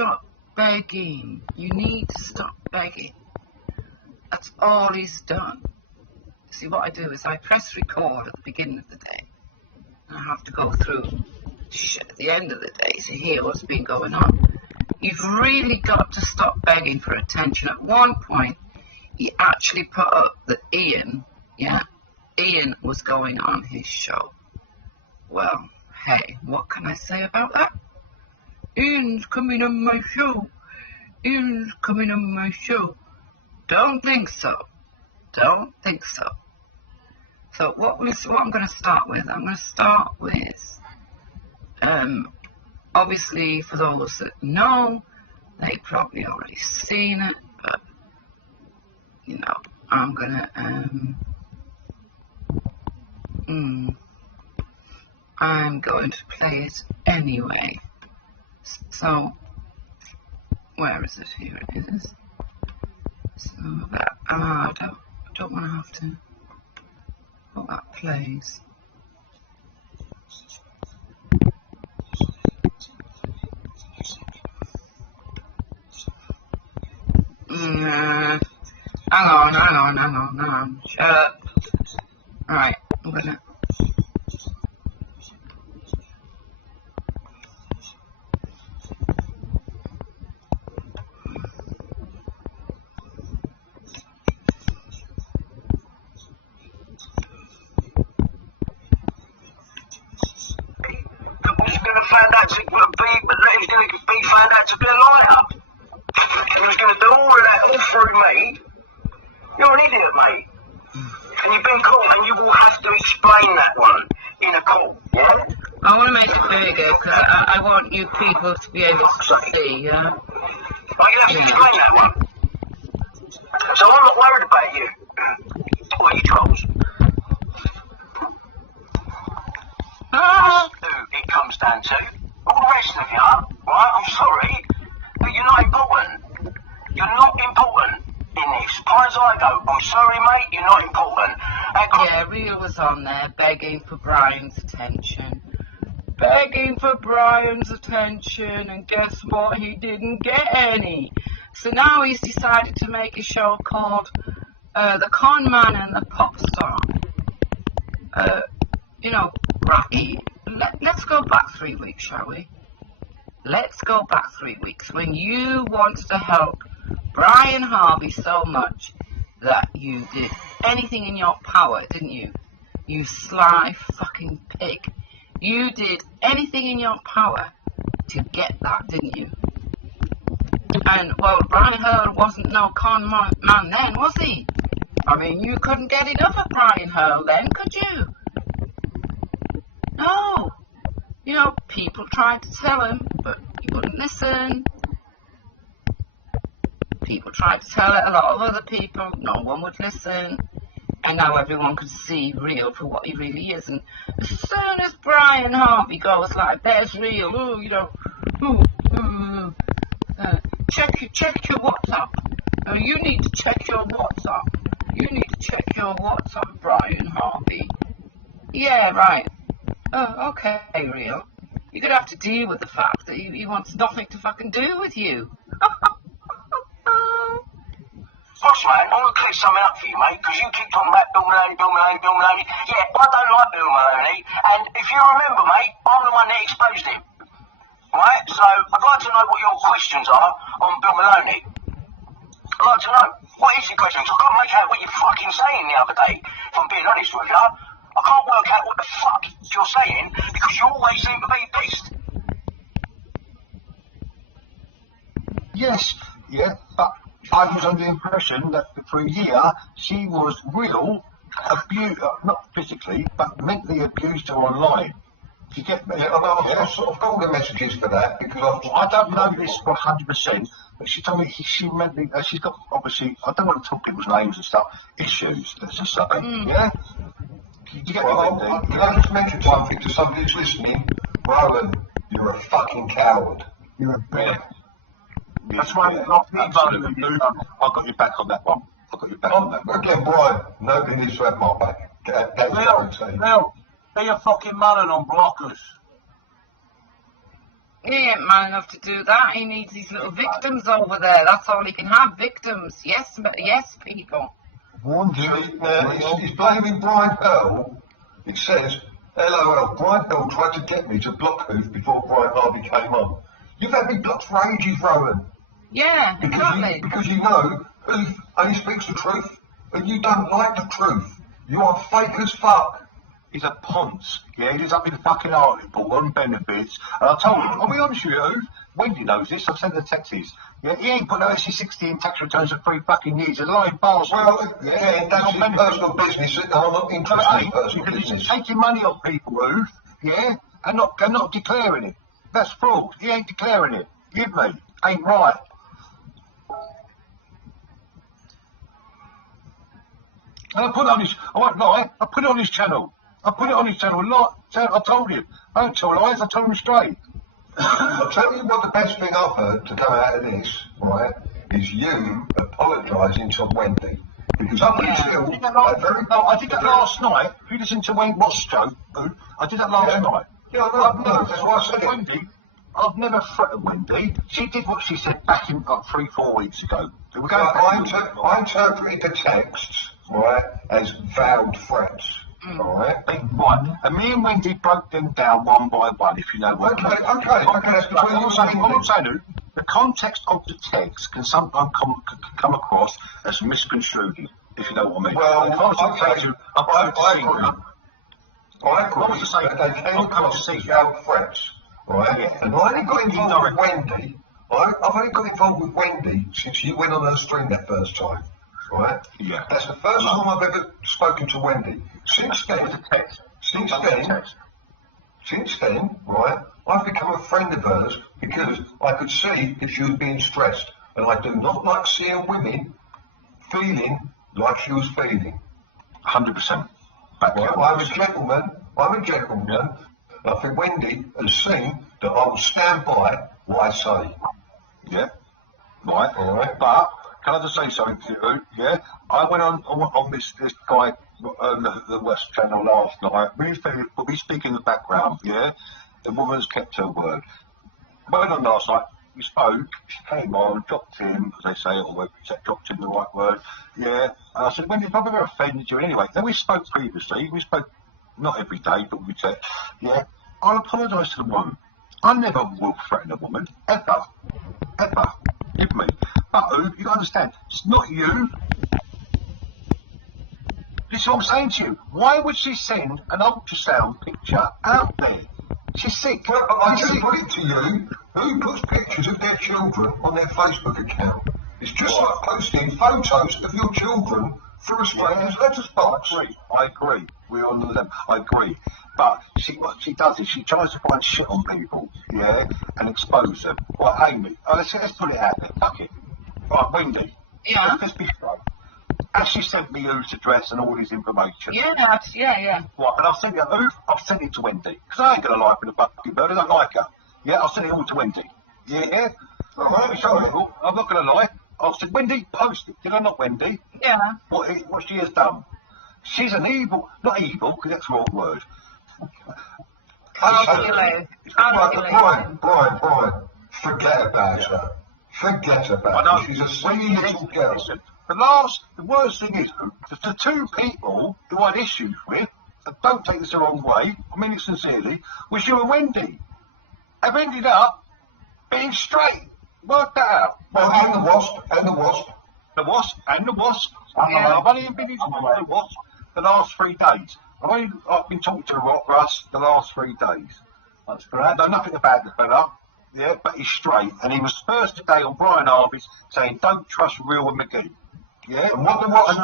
stop begging. You need to stop begging. That's all he's done. See, what I do is I press record at the beginning of the day, and I have to go through shit at the end of the day to hear what's been going on. You've really got to stop begging for attention. At one point, he actually put up that Ian was going on his show. Well, hey, what can I say about that? Ian's coming on my show. Ian's coming on my show. Don't think so. Don't think so. So what I'm going to start with, I'm going to start with, obviously for those that know, they probably already seen it, but, you know, I'm going to, I'm going to play it anyway. So, where is it? Here it is. So that, I don't want to have to, oh, that plays. Hang on. Shut up. Alright, I'm gonna... Found out to be, but he's going to be found out to be a liar. He was going to do all of that all through me. You're an idiot, mate. And you've been caught, and you will have to explain that one in a court, yeah? I want to make it bigger, because I want you people to be able to see, you know? But you have to explain that one. So I'm not worried about you. Or your trolls. It comes down to all the rest of you, right? I'm sorry, but you're not important. You're not important in this. As far as I go, I'm sorry, mate, you're not important. Yeah, Rhea was on there begging for Brian's attention. Begging for Brian's attention, and guess what? He didn't get any. So now he's decided to make a show called The Con Man and the Pop Star. You know, Rocky. Let's go back 3 weeks, shall we? Let's go back 3 weeks when you wanted to help Brian Harvey so much that you did anything in your power, didn't you? You sly fucking pig. You did anything in your power to get that, didn't you? And, well, Brian Hurle wasn't no con man then, was he? I mean, you couldn't get enough of Brian Hurle then, could you? No. You know, people tried to tell him, but he wouldn't listen. People tried to tell it, a lot of other people, no one would listen. And now everyone can see Real for what he really is. And as soon as Brian Harvey goes like, there's Real, oh, you know, check your WhatsApp. You need to check your WhatsApp. You need to check your WhatsApp, Brian Harvey. Yeah, right. Oh, okay, Real. You're going to have to deal with the fact that he wants nothing to fucking do with you. Boss man, I'm going to clear something up for you, mate, because you keep talking about Bill Maloney. Yeah, I don't like Bill Maloney, and if you remember, mate, I'm the one that exposed him. Right? So, I'd like to know what your questions are on Bill Maloney. I'd like to know, what is your questions? I can't make out what you're fucking saying the other day, if I'm being honest with you. I can't work out what the fuck you're saying, because you always seem to be pissed. Yes, yeah, but I was under the impression that for a year she was real, not physically, but mentally abused her online. Do you get me? Yeah, I've got all the messages for that, because I don't know this 100%, but she told me she mentally, she's got, obviously, I don't want to tell people's names and stuff, issues, let's just say, yeah? Do you get well, can I just mention one thing to somebody who's listening? Rowan, you're a fucking coward. You're a bear. That's right, I've got your back on that one. I've got your back on that one. Again, Brian, nobody needs to have my back. That's what I'm saying. Bill, be a fucking melon on blockers. He ain't man enough to do that. He needs these little victims over there. That's all he can have, victims. Yes, yes, people. He's blaming Brian Hurle. It says, LOL, Brian Hurle tried to get me to block Hoof before Brian Harvey came on. You've had me blocked for ages, Rowan. Yeah, exactly. Because you know Hoof only speaks the truth, and you don't like the truth. You are fake as fuck. He's a ponce, yeah, he's up in the fucking article on benefits, and I told him, I'll be honest with you, Wendy knows this, I've sent her texts, yeah, he ain't put no SC60 in tax returns for 3 fucking years, he's a lying bastard. Well, yeah, that's his personal business, and I'm not interested in personal because business. he's taking money off people, Hoof, yeah, and not declaring it. That's fraud, he ain't declaring it, give me, ain't right. And I put it on his, I won't lie, I put it on his channel. I put it on his channel a lot. I told him. I don't tell lies, I told him straight. I'll tell you what the best thing I've heard to come out of this, right, is you apologising to Wendy. Because I did that last night. If you listen to Wayne Ross' show, I did that last night. Yeah, I know, that's why I said Wendy, I've never threatened Wendy. She did what she said back in like 3-4 weeks ago. I interpreted the texts, right, as vowed threats. Alright. Right. And me and Wendy broke them down one by one, if you know what I mean. Okay, that's between you I'm not saying the context of the text can sometimes come across as misconstrued, if you know what I mean. Well, I agree. They came across as vowed threats. Alright. And I only got involved with Wendy. I've only got involved with Wendy since you went on her stream that first time. Right? Yeah. That's the first time I've ever spoken to Wendy. Since then, right, I've become a friend of hers because I could see if she was being stressed. And I do not like seeing women feeling like she was feeling. 100%. Right? I'm a gentleman. And I think Wendy has seen that I will stand by what I say. Yeah. Right. All right. But can I just say something to you? Yeah, I went on this guy on the West Channel last night. We speak in the background. Yeah, the woman's kept her word. Went on last night. We spoke. She came on, dropped in, as they say, or dropped in the right word. Yeah, and I said, Wendy, if I've ever offended you anyway. Then we spoke previously. We spoke not every day, but we said, yeah, I'll apologise to the woman. I never will threaten a woman ever. Give me. But you gotta understand, it's not you. This is what I'm saying to you. Why would she send an ultrasound picture out there? She's sick. Well, I just put it to you, who puts pictures of their children on their Facebook account? It's just like posting photos of your children through a stranger's letterbox. I agree. We're on them. I agree. But what she does is she tries to find shit on people, yeah, and expose them. Like Amie. Let's put it out there. Fuck it. Right, Wendy. Yeah. Let's be straight. And she sent me Hoof's address and all his information. Yeah. Right, and I've sent it to Wendy. Because I ain't going to lie for the fucking bird. I don't like her. Yeah, I'll send it all to Wendy. Yeah? I'm not going to lie. I said, Wendy, post it. Did I not, Wendy? Yeah. What she has done. She's an evil, not evil, because that's the wrong word. Brian, forget about her. Forget about her. She's a silly little girl. Listen, the worst thing is, the two people who I'd issues with, don't take this the wrong way, I mean it sincerely, was you and Wendy. Have ended up being straight. Work that out. Well, and the Wasp. The Wasp. I've only been into the Wasp the last 3 days. I've been talking to Russ the last 3 days. That's correct. I know nothing about the fella, yeah, but he's straight. And he was first today on Brian Harvey's saying, don't trust Real and McGee. Yeah? And what the Wasp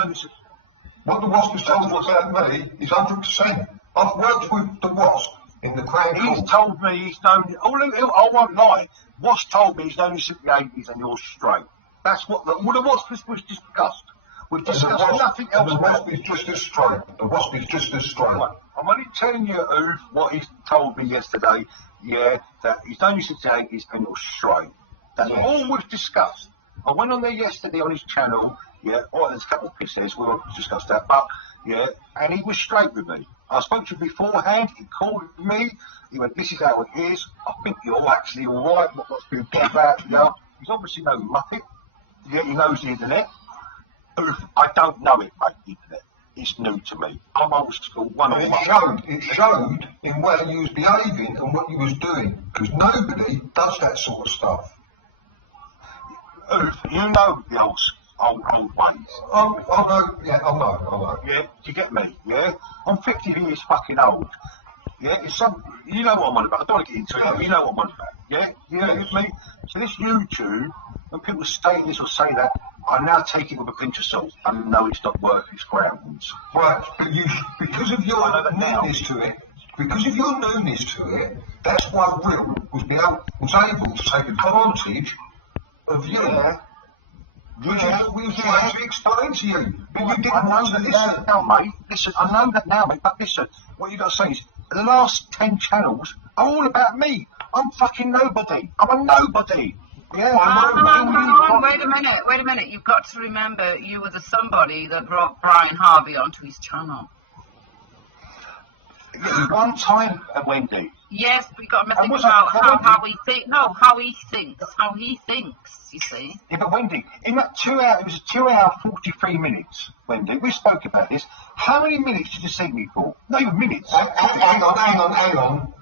has told us about me is 100%. I've worked with the Wasp in the Crown Court. He's told me he's known, I won't lie, Wasp told me he's known you since the 80s and you're straight. That's what the Wasp was discussed. We've discussed nothing else. The Wasp is just as straight. Right. I'm only telling you, Hoof, what he told me yesterday, yeah, that he's known you since the 80s and you're straight. That's all we've discussed. I went on there yesterday on his channel, yeah, there's a couple of pieces, we'll discuss that, but yeah, and he was straight with me. I spoke to him beforehand, he called me, he went, this is how it is, I think you're actually alright, what's been done about, you know. He's obviously no muppet, yeah, he knows the internet. I don't know it, mate, the internet. It's new to me. I'm old school, It showed in where you was behaving and what you was doing, because nobody does that sort of stuff. You know the old ways. I know. Yeah, do you get me? Yeah? I'm 50 years fucking old. Yeah, it's some, you know what I'm on about. I don't want to get into it, but you know what I'm on about. Yeah? You know what I mean? So this YouTube, when people say this or say that, I now take it with a pinch of salt. I know it's not worth its grounds. Right, but because of your newness to it, that's why Will was able to take advantage of you. Yeah. Which is what we was trying to explain to you. But you didn't I know want to that now, mate. Listen, I know that now, mate. But listen, what you got to say is, the last 10 channels are all about me. I'm fucking nobody. I'm a nobody. Yeah, Wait a minute. You've got to remember you were the somebody that brought Brian Harvey onto his channel. One time, Wendy. Yes, but you've got to think about how he thinks. No, how he thinks, you see. Yeah, but Wendy, in that 2 hour, it was a 2 hour 43 minutes, Wendy. We spoke about this. How many minutes did you see me for? No, minutes. Hang on.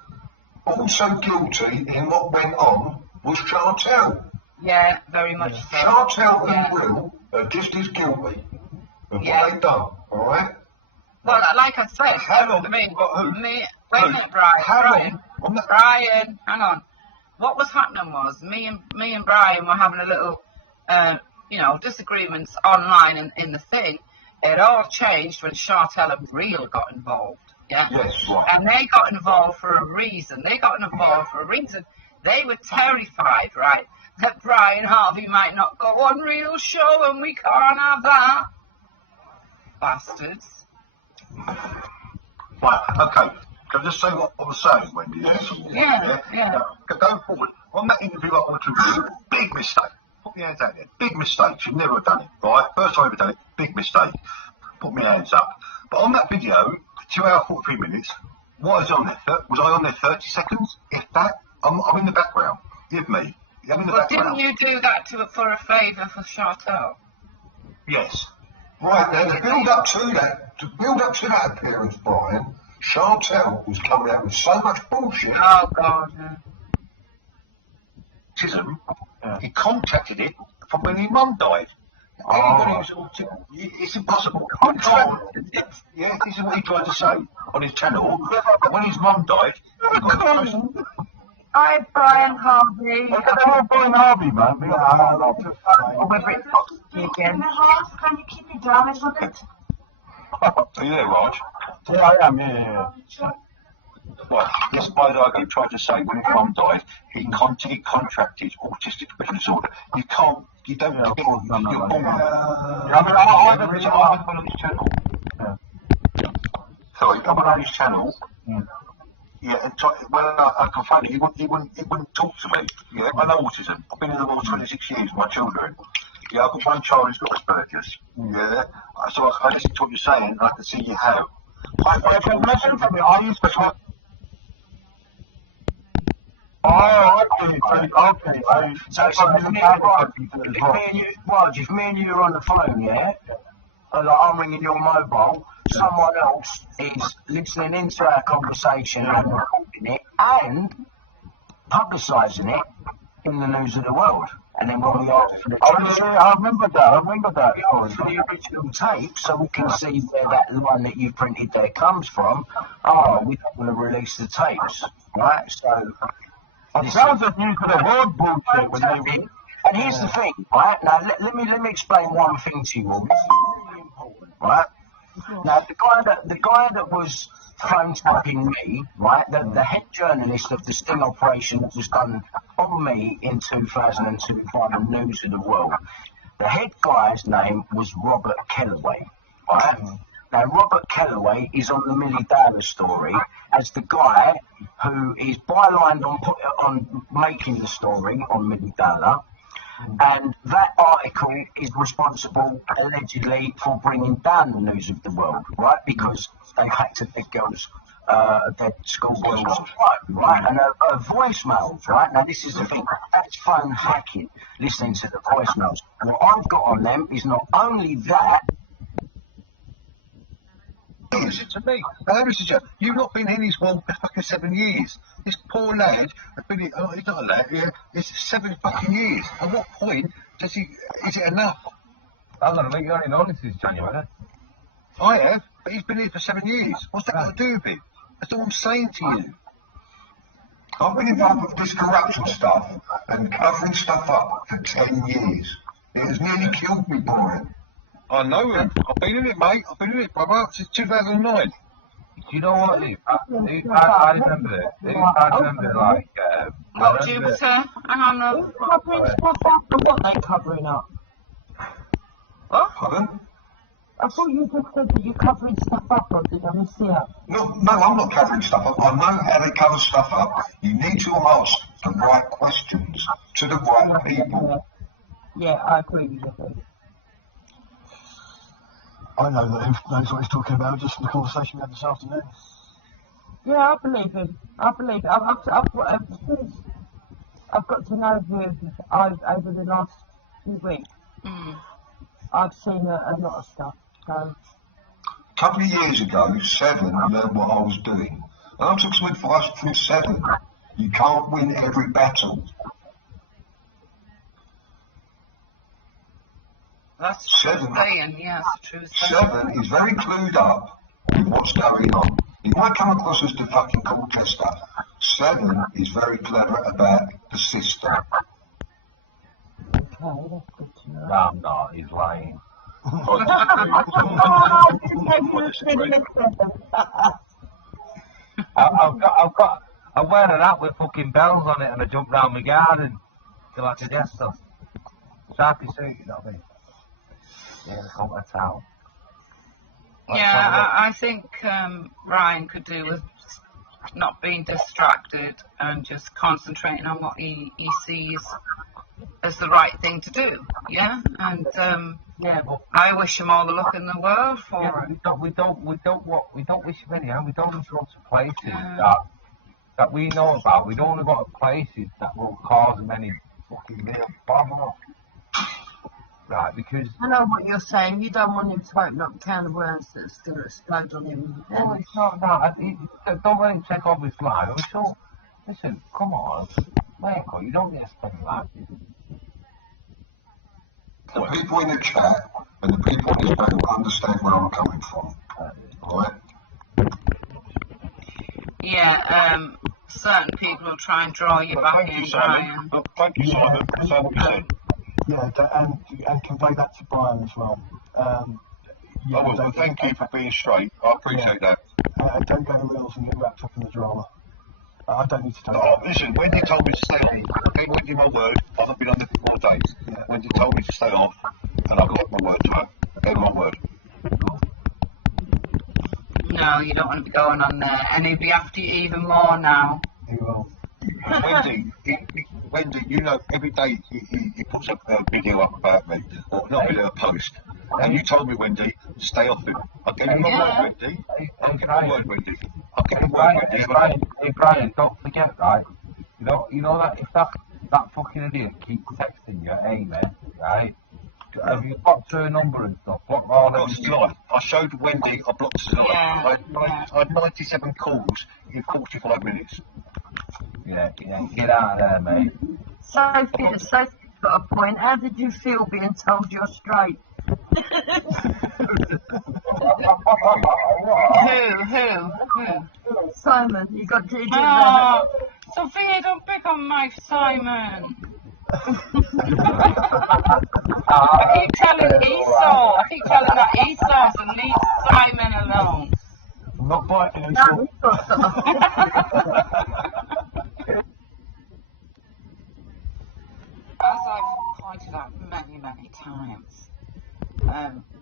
Also guilty in what went on was Chantel. Yeah, very much so. Chantel and Will are just as guilty of what they've done, alright? Well, like I said, Brian, hang on. What was happening was me and Brian were having a little, disagreements online in the thing. It all changed when Chantel and Real got involved. Yeah. Yes. And they got involved for a reason. They were terrified, right, that Brian Harvey might not go on Real show, and we can't have that. Bastards. Right, okay. Can I just say what I was saying, Wendy? Yeah. Going forward, on that interview I want to do, big mistake. Put my hands out there. Big mistake. Should never have done it, right? First time I've ever done it, big mistake. Put my hands up. But on that video, 2 hour 43 minutes, what was on there? Was I on there 30 seconds? If that, I'm in the background. Give me. I'm in the background. Didn't you do that for a favour for Chantel? Yes. Right, now to build up to that appearance, Brian, Chantel was coming out with so much bullshit. Oh, God. He contacted it from when his mum died. It's impossible. Yeah, this is what he tried to say on his channel. When his mum died, he got Hi, Brian Harvey. Brian Harvey, man. Again. Can you keep it down a little bit? Are you there, Raj? Yeah, I am, yeah. Well, this by the way, tried to say when his mum died, he contracted autistic spectrum disorder. You don't get you're born with it. I'm on his channel. Sorry, I'm on his channel. Yeah, and when I confronted him, he wouldn't talk to me. Yeah, I know autism. I've been in the world 26 years with my children. Yeah, I've got one child who's got Asperger's. Yeah, so I listen to what you're saying, and I can see you how. I used to talk. Okay. So if me and you are on the phone, yeah, and like I'm ringing your mobile, someone else is listening into our conversation and recording it and publicising it in the news of the world. And then when we ask for the I remember that. For the original tape, so we can see where that line that you printed there comes from. We don't want to release the tapes, right? So it sounds like you could have heard bullshit when they were. And here's the thing, right? Now let me explain one thing to you all. This is really important, right? Now the guy that was phone tapping me, right? The head journalist of the sting operation that was done on me in 2002 by the News of the World. The head guy's name was Robert Kellaway, right? Now Robert Kellaway is on the Millie Dowler story as the guy who is bylined on making the story on Millie Dowler. And that article is responsible, allegedly, for bringing down the news of the world, right? Because they hacked at dead girls, dead schoolgirls, right? And her voicemails, right? Now, this is the thing, that's phone hacking, listening to the voicemails. What I've got on them is not only that. Listen to me. Listen to you. You've not been in his one for fucking 7 years. This poor lad has been in, he's not a lad, yeah, it's 7 fucking years. At what point does he, is it enough? I don't know, you only know this is January. I have, but he's been here for 7 years. What's that got to do with it? That's all I'm saying to you. I've been involved with this corruption stuff and covering stuff up for 10 years. It has nearly killed me, boy. I know him. I've been in it, mate. I've been in it, brother, since 2009. Do you know what, Lee? I remember it. I remember it like... What, Jupiter? Hang on, love. Covering stuff up, and what they covering up? What? Pardon? I thought you just said that you're covering stuff up, or did I miss it? No, I'm not covering stuff up. I know how they cover stuff up. You need to ask the right questions to the right people. Yeah, I agree with you. I know that he knows what he's talking about just from the conversation we had this afternoon. Yeah, I believe him. I've got to know him over the last few weeks. I've seen a lot of stuff. So. A couple of years ago, 7 learned what I was doing. And I took some advice from 7. You can't win every battle. That's 7. saying, yes, true. 7 is very clued up with what's going on. He might come across as the fucking cool tester. 7 is very clever about the system. Okay, that's good to know. No, I'm not, he's lying. I'm wearing an hat with fucking bells on it and I jump round my garden till I suggest stuff. Sharpie suit, you know what I mean? Yeah, the come to town. Yeah, I think Ryan could do with not being distracted and just concentrating on what he sees as the right thing to do. Yeah, and Yeah, but I wish him all the luck in the world for yeah, it. we don't wish him any harm. We don't wish him to places Yeah. that we know about. We don't want to go to places that will cause him any fucking real bother. Right, because I know what you're saying. You don't want him to open up a can of worms that's going to explode on him. no, it's not that. Don't let him take off his life. I'm sure. Listen, come on, Michael, you don't need to spend life. The people in the chat and the people in the room understand where I'm coming from. Alright? Yeah, certain people will try and draw you back in, Ryan. Thank you, Simon, for saying what you said. Yeah, and convey that to Brian as well. Yeah, Oh, well, thank you for being straight. I appreciate that. Don't go anywhere else and get wrapped up in the drama. I don't need to do No, that. listen, Wendy told me to stay off. I won't give my word. I haven't been on there for 4 days. Yeah. Wendy told me to stay off, and I've got my word to her. Gave my word. No, you don't want to be going on there. And he'd be after you even more now. He will. Wendy, you know, every day he puts up a video up about me, or not a video, a post. And you told me, Wendy, stay off him. I gave you my word, Wendy. I gave you my word, Wendy. I gave you my word, Wendy. Hey Brian, don't forget, right? You know that if that fucking idiot keeps texting you, hey man, right? Have you blocked her number and stuff? Block all I of blocked live. I showed Wendy I blocked his live. Yeah, I had 97 calls in 45 minutes. Yeah, get out of there, mate. Sophie's got a point. How did you feel being told you're straight? Who? Simon, you got to do Oh, Sophia, don't pick on my Simon. I keep telling Esau. I keep telling that Esau to leave Simon alone. I'm not biting him. No, he's got something. As I've pointed out many times,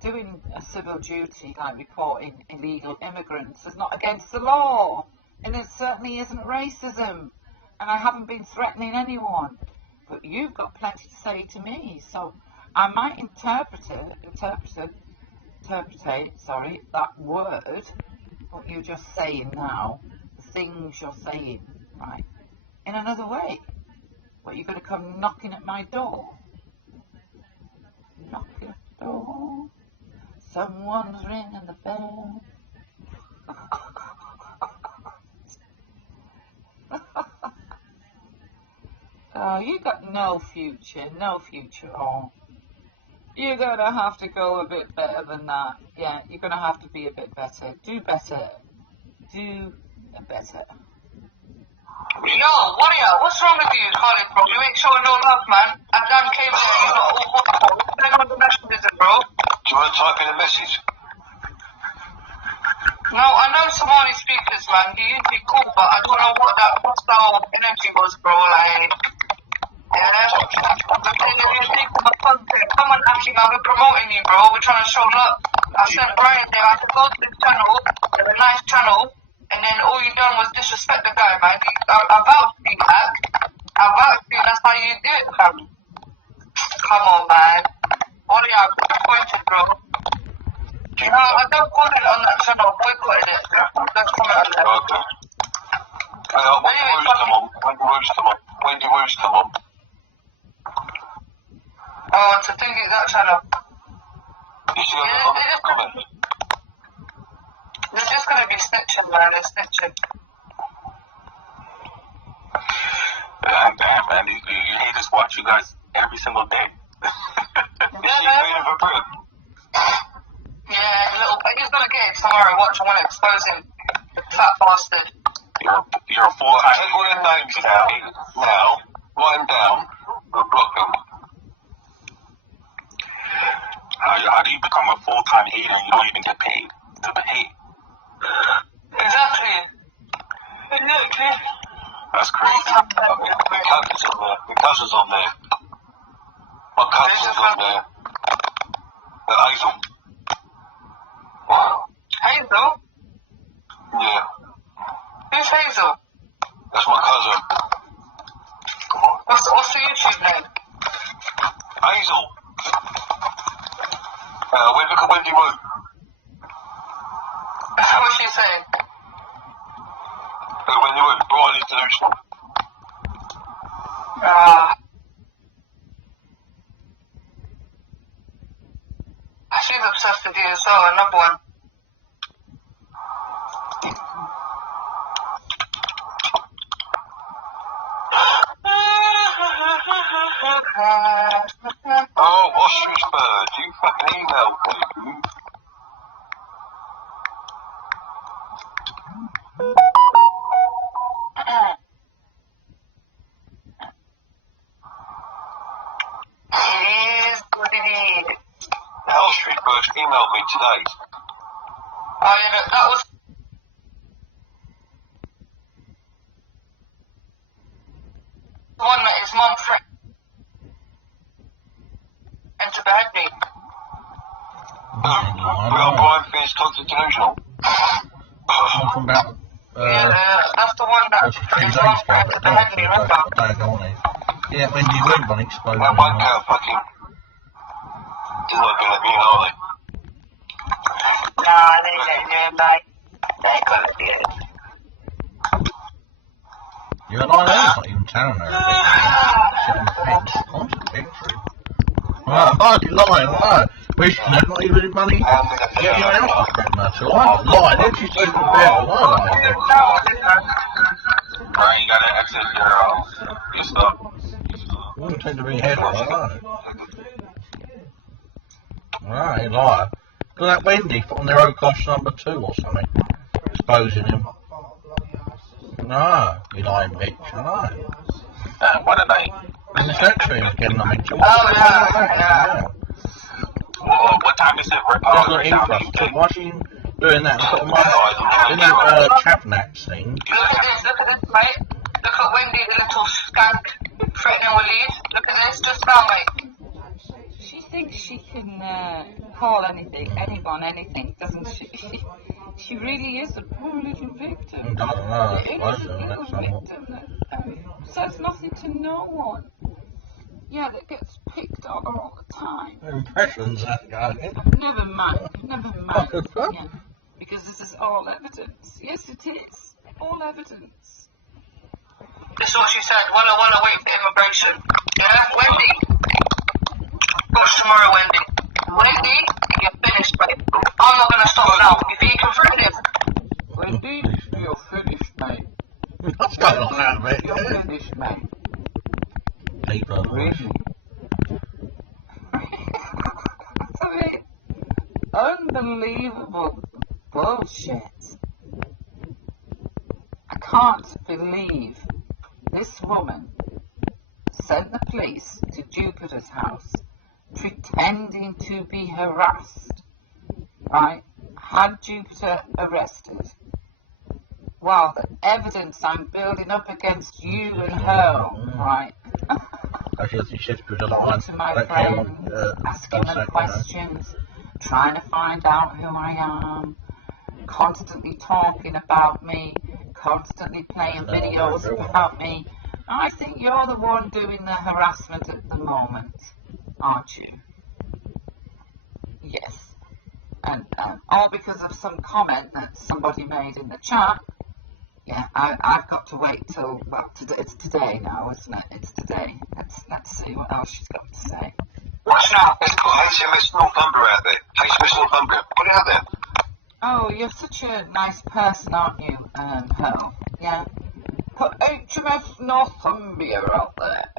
doing a civil duty like reporting illegal immigrants is not against the law, and it certainly isn't racism, and I haven't been threatening anyone. but you've got plenty to say to me, so I might interpret that word, what you're just saying now, the things you're saying, right, in another way. What, you're going to come knocking at my door? Knocking at the door. Someone's ringing the bell. Oh, you got no future at all. You're going to have to go a bit better than that. Yeah, you're going to have to be a bit better. Do better. Do better. Yo, warrior, what's wrong with you, Harley, bro? You ain't showing no love, man. And Dan came on, you know, what on the message is it, bro? Do you want to type in a message? No, I know Somali speakers, man. You usually cool, but I don't know what that hostile energy was, bro. Like, yeah. Come on, actually, man, we're promoting you, bro. We're trying to show love. I sent Brian there. I said, go to this channel. It's a nice channel. And then all you done was disrespect the guy, man. I vouched for you, man. I vouched for you. That's how you do it, fam. Come on, man. What are you disappointed, bro? You know, I don't comment on that channel. Boycotted it. Let's comment on that. Okay. Wendy Woo's come on. Oh, to think it's that channel. You see on the comment? They're just gonna be snitching, man. They're snitching. Damn, man. You haters watch you guys every single day. Yeah, little. He's gonna get it tomorrow. Watch, I want to expose him. The fat bastard. You're a full-time. Take all your names down. Now, write them down. And block them. How do you become a full-time hater and you don't even get paid to hate? Exactly. That's crazy. The cousin's on there. My cousin's on there. The Hazel. Hazel? Yeah. Who's Hazel? That's my cousin. What's the YouTube name? Hazel. Look at Wendy Woo. What's she saying? Wendy Woo, Brian is delusional. She's obsessed with you as well, another one. Oh, ostrich bird, you fucking email me. Ostrich bird emailed me today. Oh, yeah, that was the one that his mum threatened to behead me. Well, Brian thinks totally delusional. Talking about, That's the one that his mum threatened to behead me, remember? Yeah, Wendy Woo one exploded. That one girl fucking... He's not gonna let me know, are they? Nah, they didn't do it, mate. They couldn't do it. You're like that, not even telling her. Shit on the fence. Constant victory. Right, I didn't lie, right. Wish you had not even money. Yeah, you're out pretty much. So I lied, then she said the bell. Right, you gotta exit your stuff. You wouldn't tend to be head on, right? Right, liar. Look at that Wendy on their own cost number 2 or something. Exposing him. No, you lying bitch, no. What a night. And the secretary was getting on each other. Oh, yeah. Well, what time is it? That's not interesting. Why is she doing that? Put them on in that Chavnax thing. Look at this, mate. Look at Wendy, the little skank, threatening Louise. Look at this, just now, mate. She thinks she can call anyone anything, doesn't she? She really is a poor little victim. I don't know. Innocent little victim that says nothing to no one. Yeah, that gets picked on all the time. Impressions, that guy. Never mind. Yeah, because this is all evidence. Yes, it is. All evidence. This is what she said. Walla wait for immigration. Yeah, Wendy. Gosh, tomorrow, Wendy. Wendy, you're finished, mate. I'm not going to stop now. If you can prove it. Wendy, you're finished, mate. What's going on out of it? You're finished, mate. People. Really? I mean, unbelievable bullshit. I can't believe this woman sent the police to Jupiter's house pretending to be harassed, right? Had Jupiter arrested, while the evidence I'm building up against you and her, right? Talking to my friends, asking them questions, trying to find out who I am, constantly talking about me, constantly playing videos about me. I think you're the one doing the harassment at the moment, aren't you? Yes. And all because of some comment that somebody made in the chat. Yeah, I've got to wait till, well, it's today now, isn't it? It's today. Let's see what else she's got to say. What's now? It's got HMS Northumberland out there. HMS Northumberland. Put it out there. Oh, you're such a nice person, aren't you, Hurle? Yeah. Put HMS Northumbria out there.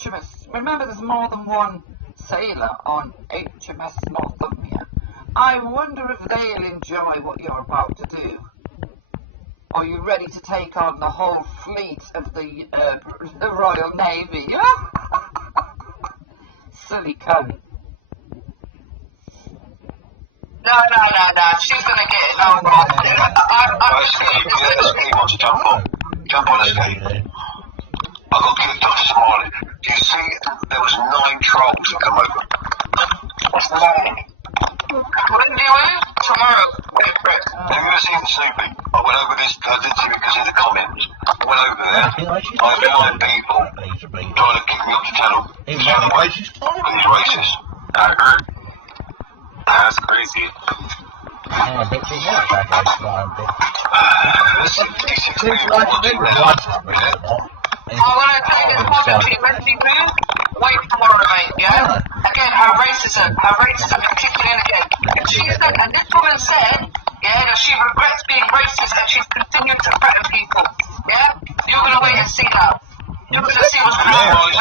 HMS. Remember, there's more than one sailor on HMS Northumbria. I wonder if they'll enjoy what you're about to do. Are you ready to take on the whole fleet of the Royal Navy? Silly cunt. No. She's going to get it. No, I'm he wants to jump on. Jump on, Steve. I got kicked off this morning. Do you see? There was 9 trolls that come over. What's the name? When do you leave? Tomorrow. Wait, Fred. Have you ever seen the snooping? I went over this because of the comments. I went over there. I found people trying to kick me off the channel. He's racist. He's racist. I agree. That's crazy. Yeah, a bit too much, that guy's flying bit. Seems like a big one. I want to take this positive message to you. Wait tomorrow, mate, yeah? Again, her racism kicking in again. And this woman said, yeah, that she regrets being racist and she's continued to threaten people. Yeah? You're going to wait and see now. You're going to see what's going to happen.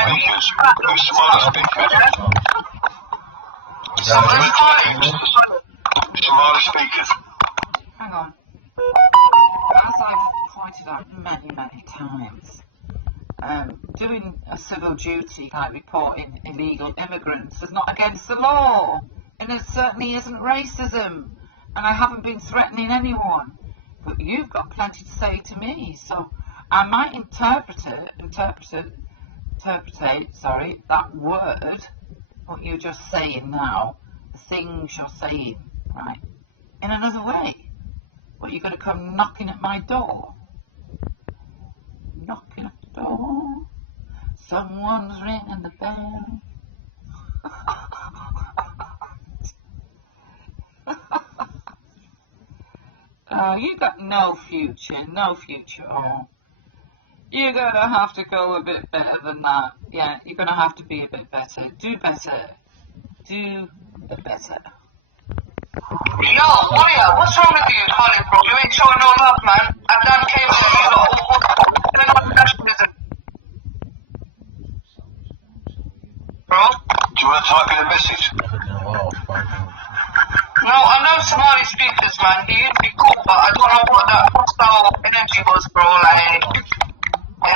Somali speakers. Hang on. As I've pointed out many times, doing a civil duty like reporting illegal immigrants is not against the law, and it certainly isn't racism, and I haven't been threatening anyone, but you've got plenty to say to me, so I might interpret that word, what you're just saying now, the things you're saying, right, in another way. What, you're going to come knocking at my door? Knocking at the door? Someone's ringing the bell. You got no future at all. You're going to have to go a bit better than that. Yeah, you're going to have to be a bit better. Do better. Yo, Warrior, what's wrong with you, Colin, bro? You ain't showing no love, man. And Dan came to you, bro, do you want to type in a message? No, I know Somali speakers, man. They used to be cool, but I don't know what that hostile energy was, bro. Like, I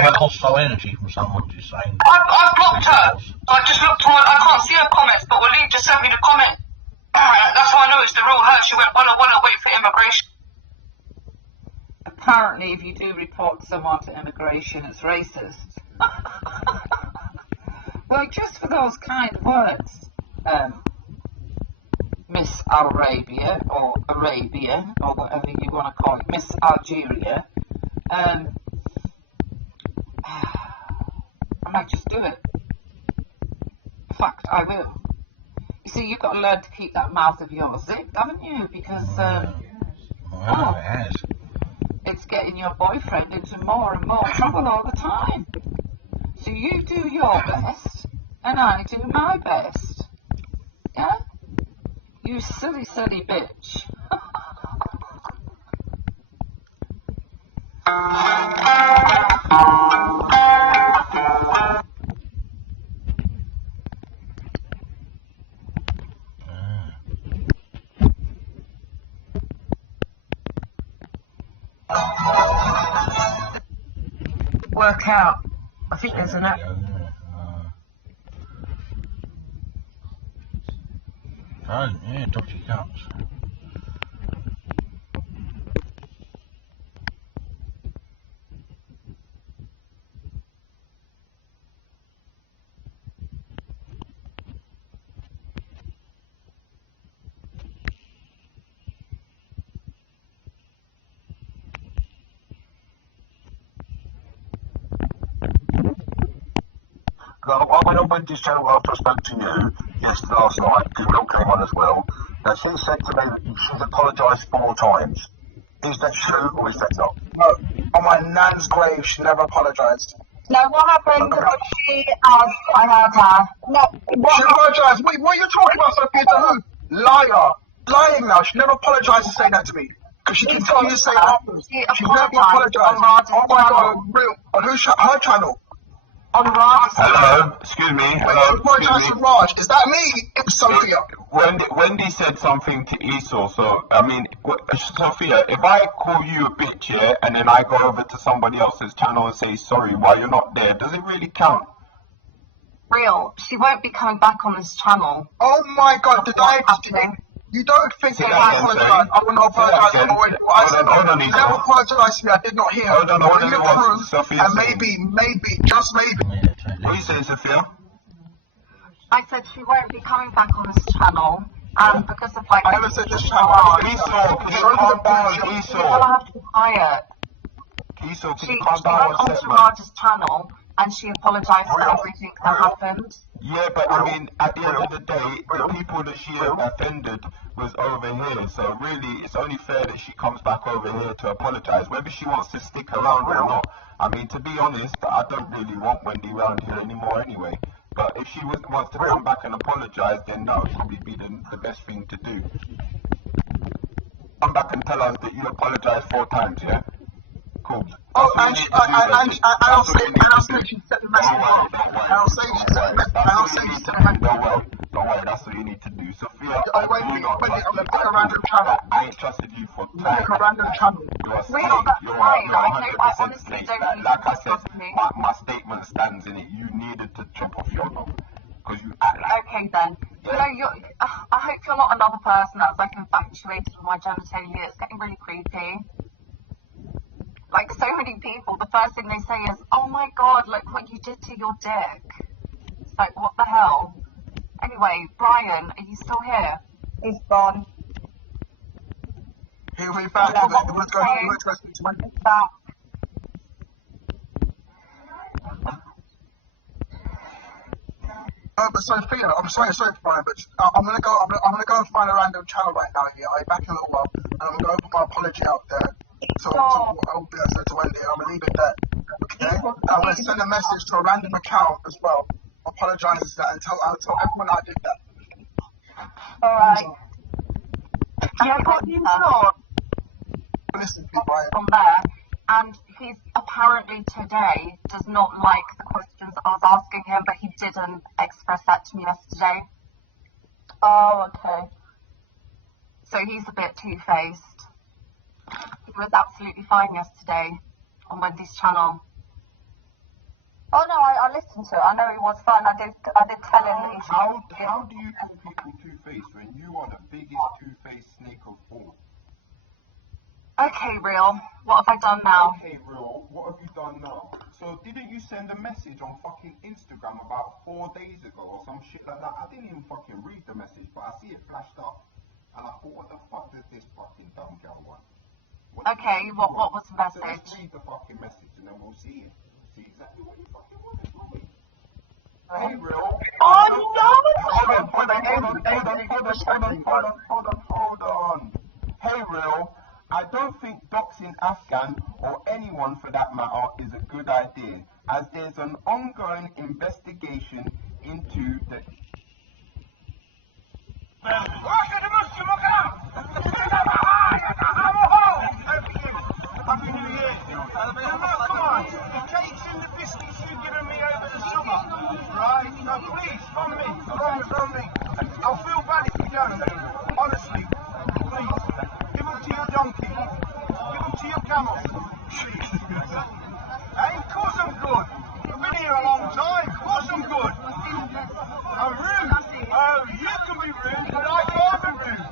have hostile energy from someone just saying. I blocked her. I just looked toward. I can't see her comments, but Walid just sent me the comment. That's how I know it's the real her. She went, I want to wait for immigration. Apparently, if you do report someone to immigration, it's racist. Well, just for those kind words, Miss Arabia, or Arabia, or whatever you want to call it, Miss Algeria, I might just do it. In fact, I will. You see, you've got to learn to keep that mouth of yours zipped, haven't you? Because, it has. it's getting your boyfriend into more and more trouble all the time. So you do your best, and I do my best. Yeah? You silly, silly bitch. Work out. I think there's an app. Yeah, dodgy cups. I went on Wendy's channel after I spoke to you, yes, last night, because Will came on as well. Now, she said to me that she's apologised 4 times. Is that true or is that not? No, on my nan's grave, she never apologised. No, what happened was she asked, I heard her. No, She apologised. What are you talking about, Sophia? To who? Liar. Lying now. She never apologised to say that to me. Because she continued to say it afterwards. She never apologised. Oh my God, real. On her channel. On Raj. Hello, excuse me. Hello, apologised to Raj. Is that me? Sophia. Wendy said something to Esau, so I mean, Sophia, if I call you a bitch here and then I go over to somebody else's channel and say sorry while you're not there, does it really count? Real, she won't be coming back on this channel. Oh my God, did I? You don't think that I apologise? I will not apologise for what I said. I never apologised to me. I did not hear. Hold on, and maybe, just maybe. What are you saying, Sophia? I said she won't be coming back on this channel because of like. I never said this channel. Esau, can you calm down, Esau? Well, I have to be quiet. Esau, can She you calm went down on to Raj's channel and she apologised for everything that happened. Yeah, but I mean, at the end of the day, the people that she offended was over here, so really, it's only fair that she comes back over here to apologise. Whether she wants to stick around or not, I mean, to be honest, I don't really want Wendy around here anymore anyway. But if she wants to come back and apologise, then that would probably be the best thing to do. Come back and tell us that you apologised 4 times, yeah? Cool. Oh, and I'll say she said the message. I'll say she said the message. Don't worry, that's what you need to do. Sophia, Wendy, I'm going to pick a random channel. I ain't trusted you for time. Pick a random channel. You're 100% snake. Like I said, my statement stands in it. You needed to chop off your nose. Because you act like... Okay then. You know, I hope you're not another person that's like infatuated with my genitalia. It's getting really creepy. Like so many people, the first thing they say is, oh my God, look what you did to your dick. It's like, what the hell? Anyway, Brian, are you still here? He's gone. He'll be back. He was going to speak to Wendy. Back. But Sophia, I'm sorry, Brian, but I'm gonna go and find a random channel right now here. I'll be back in a little while, and I'm gonna open my apology out there. So to Wendy, and I'm gonna leave it there. Okay? I'm gonna send a message to a random account as well. Apologise for that and tell everyone I did that. Alright. I got you Listen to me, Brian. from there, and he's apparently today does not like the questions I was asking him, but he didn't express that to me yesterday. Oh, okay. So he's a bit two-faced. He was absolutely fine yesterday on Wendy's channel. Oh no, I listened to it. I know it was fun. I did tell him that he How do you call people two-faced when you are the biggest two-faced snake of all? Okay, Real, what have I done now? Okay, Real, what have you done now? So didn't you send a message on fucking Instagram about 4 days ago or some shit like that? I didn't even fucking read the message, but I see it flashed up. And I thought, what the fuck does this fucking dumb girl want? Okay, what was the message? So let's read the fucking message and then we'll see exactly what you fucking want. Hey, Real. Oh, no! Hold on. Hey, Real. I don't think doxing Afghan or anyone for that matter is a good idea, as there's an ongoing investigation into the. Happy New Year. Come on. The cakes and the biscuits you've given me over the summer. Right? No, please, from me. From me. I'll feel bad if you don't. Honestly. Please. Give them to your donkey. Give them to your camel. Hey, of course I'm good. I've been here a long time. Of course I'm good. I'm rude. Oh, you can be rude, but I can't be rude.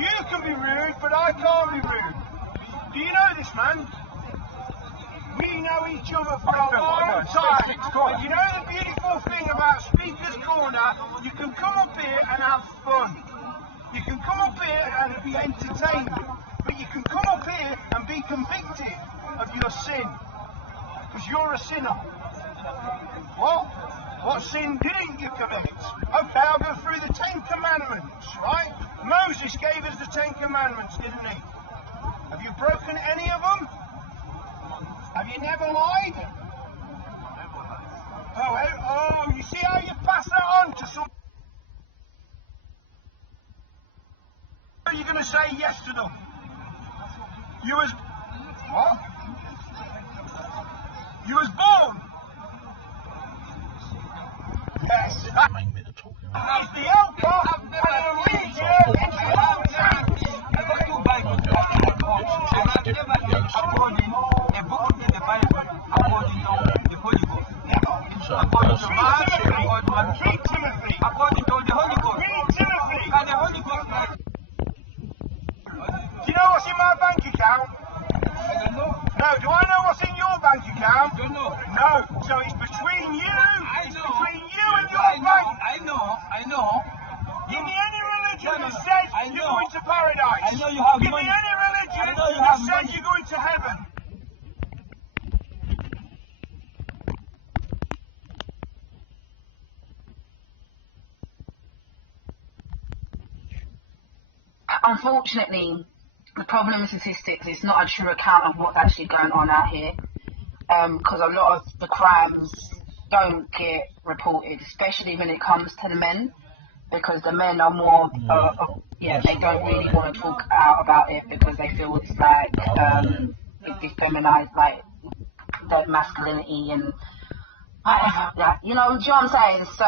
You can be rude, but I can't be rude. Do you know this, man? We know each other for a long time. And you know the beautiful thing about Speaker's Corner? You can come up here and have fun. You can come up here and be entertained. But you can come up here and be convicted of your sin. Because you're a sinner. What? What sin didn't you commit? Okay, I'll go through the 10 Commandments, right? Moses gave us the 10 Commandments, didn't he? Have you broken any of them? Have you never lied? Oh, you see how you pass that on to some... Are you going to say yes to them? You was... What? You was born? Yes. Main bit of talking. That's the outcome. I'm never leave you. Do you know what's in my bank account? No, do I know what's in your bank account? No, so it's between you. It's between you and your bank. I know. Give me any religion that says you're going to paradise. I know you have Give money. me any religion I know you that have says money. you're going to heaven. Unfortunately, the problem with statistics is not a true account of what's actually going on out here, because a lot of the crimes don't get reported, especially when it comes to the men, because the men are more, they don't really want to talk out about it because they feel it's like it's feminized, like their masculinity and whatever. Like, you know what I'm saying? So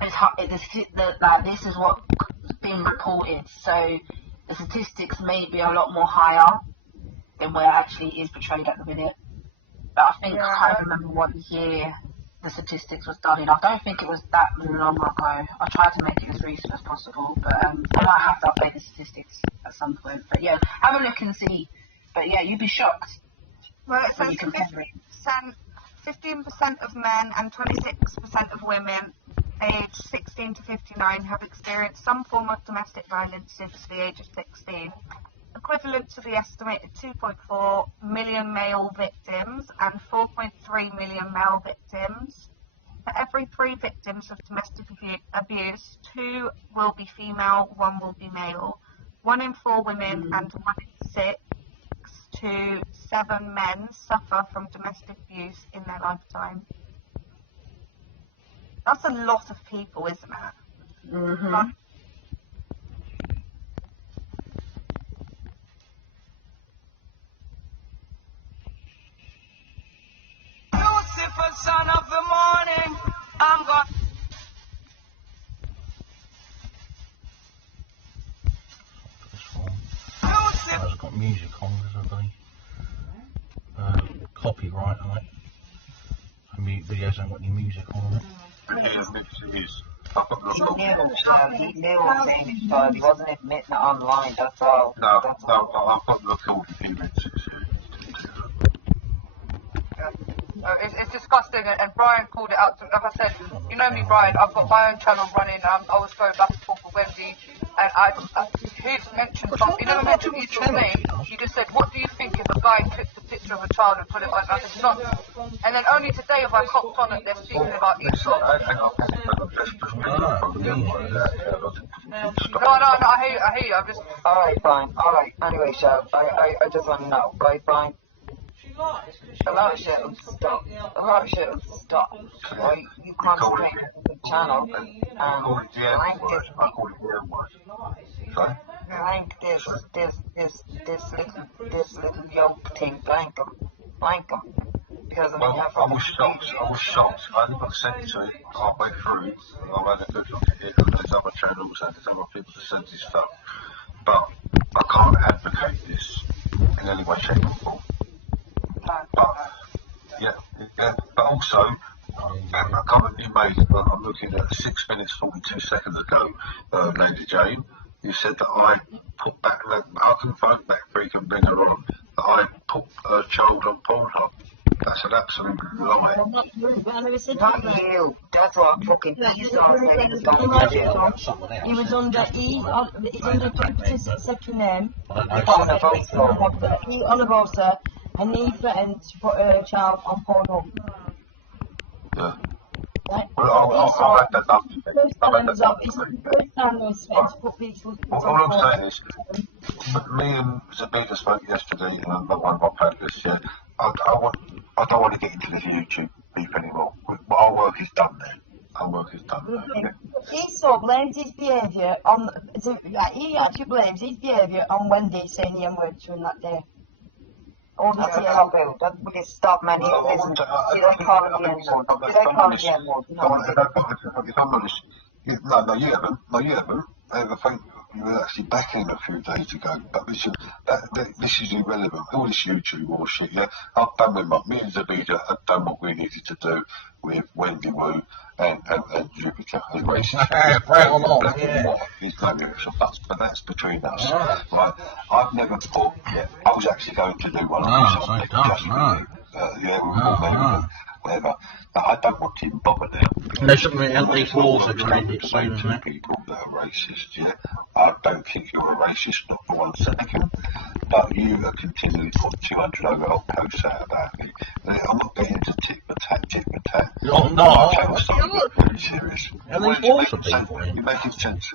it's hard, this is what's being reported. So the statistics may be a lot more higher than where it actually is portrayed at the minute. But I think I can't remember what year the statistics was done in. I don't think it was that long ago. I tried to make it as recent as possible, but I might have to update the statistics at some point. But yeah, have a look and see. But yeah, you'd be shocked. Well, it when says you compare it. 15% of men and 26% of women aged 16 to 59 have experienced some form of domestic violence since the age of 16, equivalent to the estimated 2.4 million male victims and 4.3 million male victims. For every 3 victims of domestic abuse, 2 will be female, 1 will be male. 1 in 4 women and 1 in 6 to 7 men suffer from domestic abuse in their lifetime. That's a lot of people, isn't it? Mm-hmm. Lucifer, son of the morning, I'm gone. It's got music on, hasn't it? Copyright on it. So videos don't got any music on it. He wasn't admitting it online, that's all. No, I've got the recording minutes. It's disgusting, and Brian called it out. Like I said, you know me, Brian. I've got my own channel running. I was going back and forth Wendy, and he's mentioned something. You never mentioned Esau's name. You just said, what do you think if a guy took the picture of a child and put it on? I said, nonsense. And then only today have I hopped on and they're speaking about Esau. No, I hear you. I'm just. Alright, fine. Alright, anyway, so I just want to know. Right, fine. A lot of shit will stop. Right? You concentrate on the channel blank this little young thing, blank him. Because I was shocked. I sent it to him halfway through. I've had a good look at it. There's other channels and there's other people that send his stuff. But I can't advocate this in any way, shape or form. But also, I currently made, I'm looking at 6 minutes 42 seconds ago, Lady Jane, you said that I put back, I can phone back freak and bring her on, that I put a child on Pornhub. That's an absolute lie. Not you. That's what fucking Esau said he was going to do. He was under second name. Olivosa, and he threatened to put a child on Pornhub. Yeah. I've had that done. All I'm saying is, me and Zoubida spoke yesterday on one of our playlists. Yeah, I don't want to get into this YouTube beef anymore. Our work is done there. Esau blames his behaviour on. He actually blames his behaviour on Wendy saying the M-word to him that day. All the CLO, that we stop, man. Listen, you don't call him the N-word. You don't call him the N-word. If I'm honest, no, you haven't. I think you were actually back in a few days ago. But listen, this is irrelevant. All this YouTube or shit, yeah. I've done me and Zoubida have done what we needed to do with Wendy Woo and Jupiter. But that's between us. Right? I've never thought I was actually going to do one of these. Whatever. But I don't want him bothered now. There shouldn't be any laws are changing soon, isn't it? People that are racist, yeah. I don't think you're a racist, not for 1 second. But you are continually putting 200 over posts out about me. I'm not getting into tit for tat. You're not. I'm serious. You're making sense,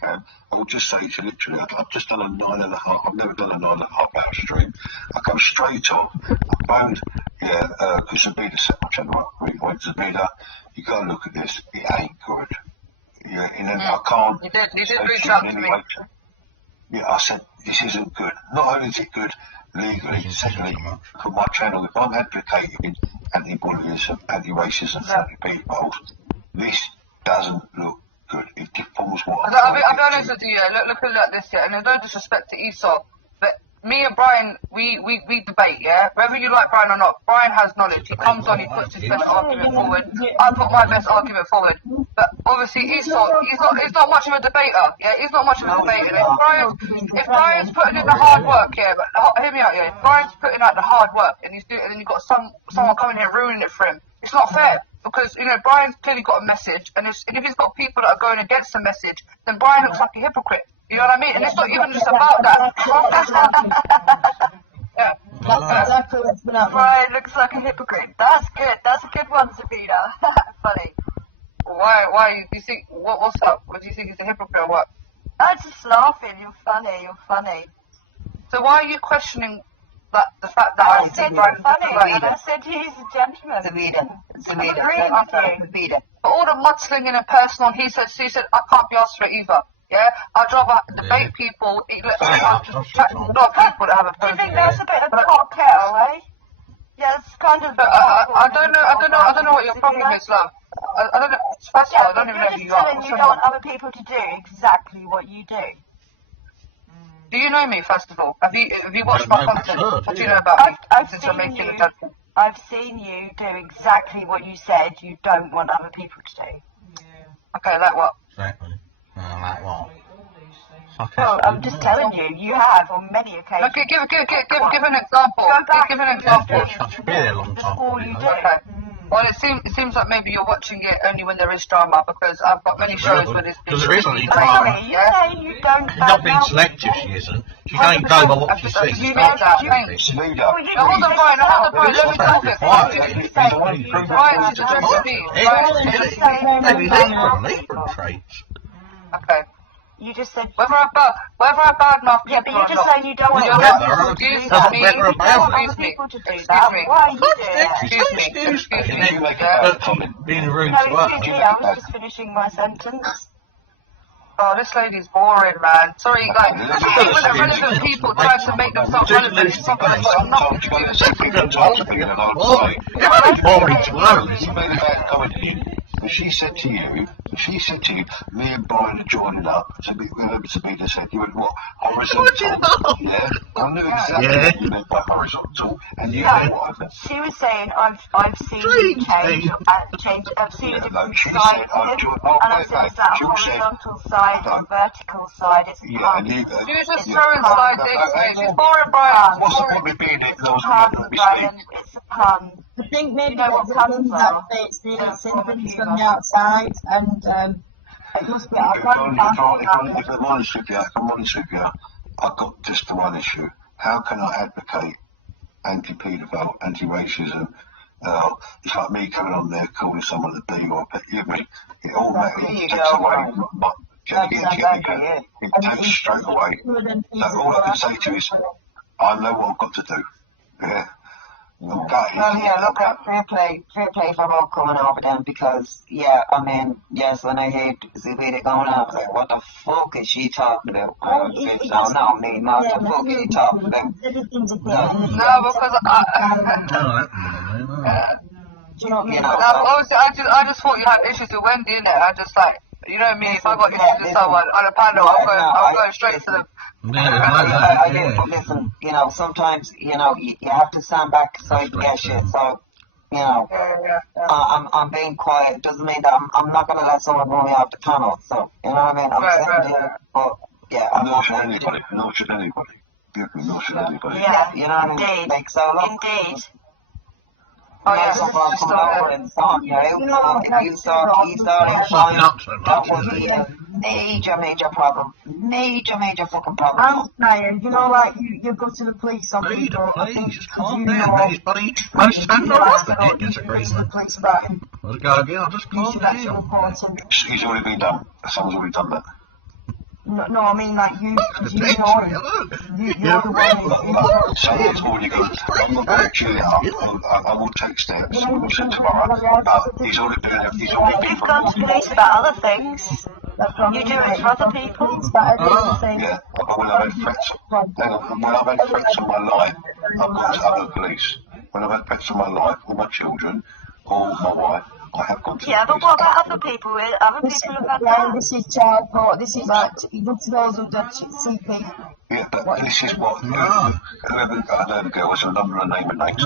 Cam. I will just say to literally, I've just done a 9.5. I've never done a 9.5 hour stream. I come straight on. I phoned, because Zoubida set my channel up. Went Zoubida, you got to look at this. It ain't good. I can't. You did reach out to me. Yeah, I said, this isn't good. Not only is it good legally, secondly, for my channel, if I'm advocating anti-bullying, anti-racism, anti-people, this doesn't look good. It deforms what I'll be honest with you, look at this, and there's no disrespect to Esau, but me and Brian, we debate, yeah? Whether you like Brian or not, Brian has knowledge. He comes on, he puts his best argument forward. I put my best argument forward. But obviously Esau, he's not much of a debater, yeah? He's not much of a debater. If Brian's putting in the hard work, yeah, but hear me out, yeah? If Brian's putting out the hard work and he's doing it, and then you've got someone coming here ruining it for him, it's not fair. Because, Brian's clearly got a message, and if he's got people that are going against the message, then Brian looks like a hypocrite. You know what I mean? And it's not even just about that. Yeah. Brian looks like a hypocrite. That's good. That's a good one, Zoubida. Funny. Why? Do you think, what's up? What do you think is a hypocrite or what? I'm just laughing. You're funny. So why are you questioning the fact that I said you're funny, and I said he's a gentleman. Zoubida. But all the mudslinging and personal, he said, I can't be asked for it either. Yeah, I'd rather debate people, not people that have a phone. I think that's a bit of a hot kettle, eh? Yeah, it's kind of. I don't know what your problem is, love. I don't know. First of all, I don't even know who you are. You don't want other people to do exactly what you do. Do you know me, first of all? Have you watched my content? What do you know about me? I've seen you do exactly what you said you don't want other people to do. Yeah. Okay, like what? Exactly. Like what? Well, I'm just telling you, you have on many occasions. Okay, give an example. Give an example. It's been a long time. All you do. Well, it seems like maybe you're watching it only when there is drama, because I've got many shows where there's because there is only drama. You don't She's not being selective, she isn't. She don't go by what she sees. You know that, thanks. Hold on, Brian, let me talk it. Brian, she's addressing me. Traits. Okay. You just said whether I badmouth people, yeah, but you just say you don't want Excuse me. people to do that. Why are you doing that? Excuse me. Being rude No, to her. excuse me, I was just finishing my sentence. Oh, this lady's boring, man. Sorry, like, even the relevant people try to make themselves relevant. It's something that's got nothing to do with it. It's boring to her. She said to you, me and Brian are joining up. Zoubida said, you went what? Horizontal. Yeah, I knew exactly what you meant by horizontal. And you know what I meant. She was saying, I've seen you change. I've seen a different side of him. And I've seen that horizontal side and vertical side. It's She was just throwing sides into me. She's boring, Brian. It's a pun. I think maybe what's happened is that they experience things from the outside, and it must be. If I'm honest with you, I've got just the one issue. How can I advocate anti-paedophile, anti-racism? It's like me coming on there calling someone a B or a pet. It automatically takes away. It takes straight away. So all I can say to you is, I know what I've got to do. Yeah. Well, yeah, look, fair play for her coming over then, because, yeah, I mean, yes, when I heard Zoubida going out, I was like, what the fuck is she talking about? What the fuck is she talking about? No, because I just thought you had issues with Wendy, innit? I just like, you know me, if I got issues with someone on a panel, I'm going straight to them. Listen, you know, sometimes, you know, you have to stand back aside the shit, so, you know, I'm being quiet. Doesn't mean that I'm not going to let someone run me off the panel, so, you know what I mean? I'm sitting there, but, yeah, I'm not sure anybody. Not sure anybody. Yeah, you know what I mean? Like, so, look. Indeed. Oh, yeah, come over and song, you know, you saw that would be a major problem. Major fucking problem. I'm saying, you know, like, you go to the police or people, I think, Calm down, buddy. Most times I was the disagreement. Let's go again, I'll just calm down. It's already been done. Someone's already done that. No, I mean, like, you're the one Actually, I will take steps. We will send tomorrow. But he's already been. You've gone to police about other things. You do it for other people. Yeah, but when I've had threats on my life, I've gone to other police. When I've had threats on my life, or my children, or my wife, I have gone to yeah, but what about other people? Other people have had that. This is child court. This is like, you go to those who don't CP. Yeah, but this is what whoever I know the girl was a number of name and names.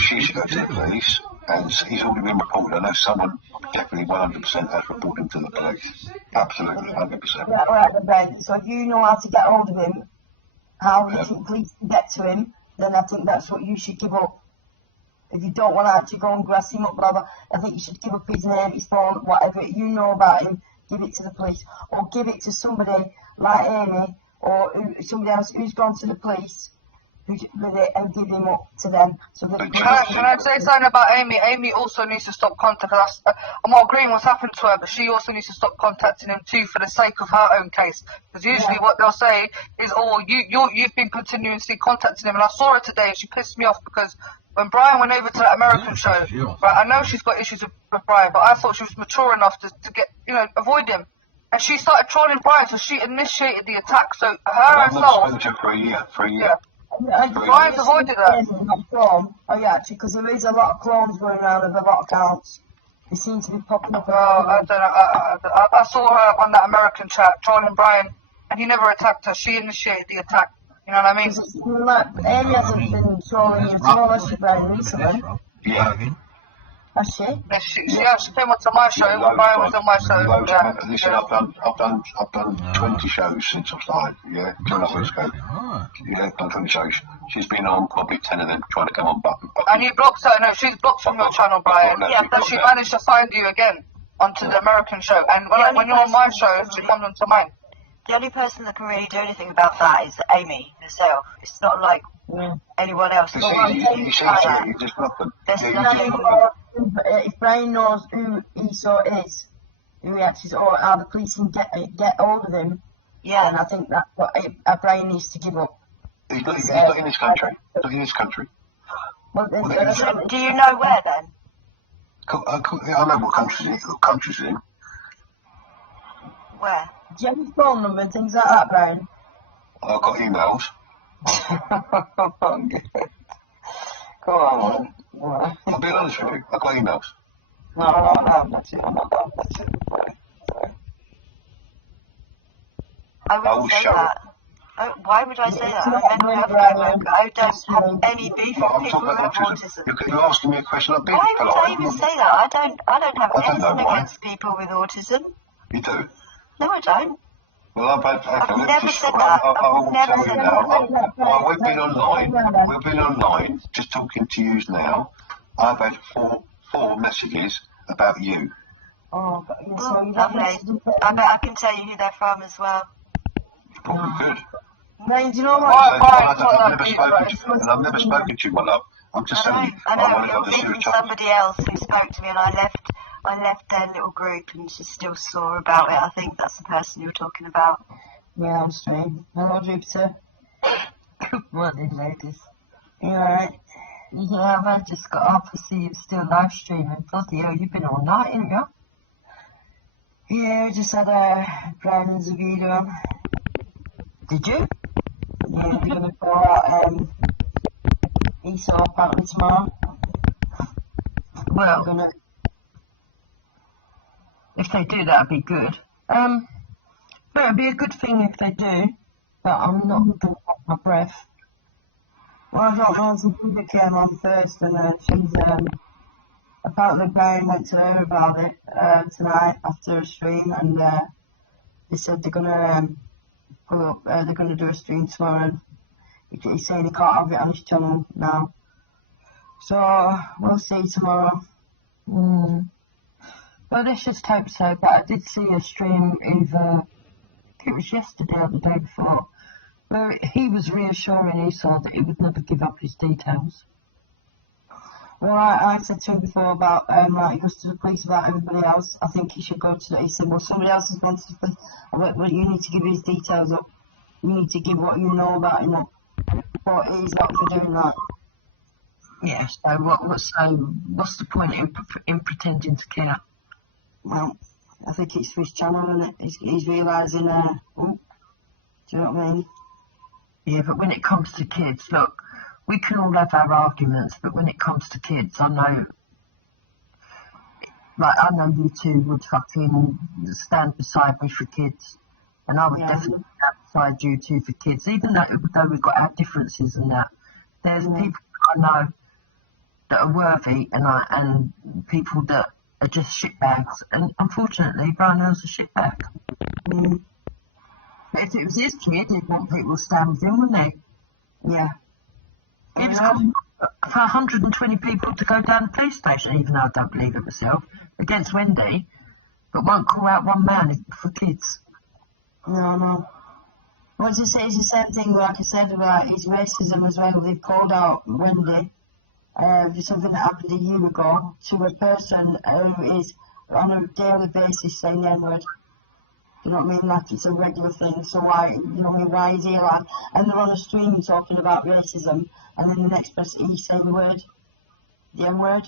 She's got to the police, and he's already been reported. I know someone definitely 100% has reported him to the police. Absolutely, 100%. Right. So if you know how to get hold of him, how the police can get to him, then I think that's what you should give up. If you don't want to actually go and grass him up, blah, blah, I think you should give up his name, his phone, whatever you know about him, give it to the police. Or give it to somebody like Amie, or somebody else who's gone to the police with it, and give him up to them. So that can I say something about Amie? Amie also needs to stop contacting us. I'm not agreeing what's happened to her, but she also needs to stop contacting him too for the sake of her own case. Because usually what they'll say is, oh, you've been continuously contacting him. And I saw her today and she pissed me off because when Brian went over to that American show, right, I know she's got issues with Brian, but I thought she was mature enough to get, you know, avoid him. And she started trolling Brian, so she initiated the attack. So her herself. For a year. Brian's avoided that. Oh yeah, actually, because there is a lot of clones going around with a lot of accounts. They seem to be popping up. I don't know. I saw her on that American chat trolling Brian, and he never attacked her. She initiated the attack. You know what I mean? Like, Amie hasn't been trolling him too much very recently. Yeah. Has she? Yeah, she came onto my show. Brian was on my show. Listen, I've done 20 shows since I started. Yeah, 2 years ago. Yeah, I've done 20 shows. She's been on probably 10 of them trying to come on, but And you blocked her. No, she's blocked from your channel, Brian. No, Yeah, she but blocked she her. managed to find you again onto the American show. And when you're on my show, she comes onto mine. The only person that can really do anything about that is Amie herself. It's not like anyone else. you see, you just block them. If Brian knows who Esau is, who he actually is, or how the police can get hold of him, then I think that's what Brian needs to give up. He's not in this country. Not in this country. Well, do you know where then? I know what country's in. Where? Do you have his phone number and things like that, Brian? I've got emails. Go on. I'll be honest with you, I've got emails. No, I'm not touching it. I wouldn't say that. Why would I say that? I don't have any beef with people who have autism. You're asking me a question like beef. Why would I even say that? I don't have anything against people with autism. You do? No, I don't. Well, I've never said that. I'll tell you now. We've been online, just talking to you now. I've had four messages about you. Oh, lovely. I bet I can tell you who they're from as well. Probably good. Brian, do you know what? I've never spoken to you, my love. I'm just telling you. I know, you're meeting somebody else who spoke to me, and I left their little group, and she's still sore about it. I think that's the person you were talking about. Yeah, I'm straight. Hello, Jupiter. Morning, ladies. You alright? Yeah, I just got up to see you still live streaming. Bloody hell, you've been all night, haven't you? Yeah, just had a Brian Zoubida on. Did you? Yeah, we're going to go out Esau apparently tomorrow. Well, if they do, that'd be good. But it'd be a good thing if they do. But I'm not going to hold my breath. Well, I don't know, Zoubida came on first, and she's apparently Brian went to her about it tonight after a stream, and they said they're gonna pull up. They're gonna do a stream tomorrow. He's saying he can't have it on his channel now, so we'll see tomorrow. Well, let's just hope so. But I did see a stream either, I think it was yesterday or the day before, where he was reassuring Esau that he would never give up his details. Well, I said to him before about he goes to the police about everybody else. I think he should go to the. He said, well, somebody else has gone to the police. I went, well, you need to give his details up. You need to give what you know about him up. But he's not for doing that. Yeah, so what's the point in pretending to care? Well, I think it's for his channel, isn't it? He's realising, do you know what I mean? Yeah, but when it comes to kids, look, we can all have our arguments, but when it comes to kids, I know you two would fucking stand beside me for kids, and I would definitely stand beside you two for kids, even though we've got our differences and that. There's people I know that are worthy, and people that are just shitbags, and unfortunately, Brian was a shitbag. But if it was his kid, he'd want people to stand with him, wouldn't he? Yeah. It was for 120 people to go down the police station, even though I don't believe it myself, against Wendy, but won't call out one man for kids. No. Well, it's the same thing, like I said, about his racism as well. They called out Wendy, something that happened a year ago, to a person who is on a daily basis saying the N-word. You know what I mean? Like it's a regular thing. So why is he like? And they're on a stream talking about racism, and then the next person he's saying the N-word.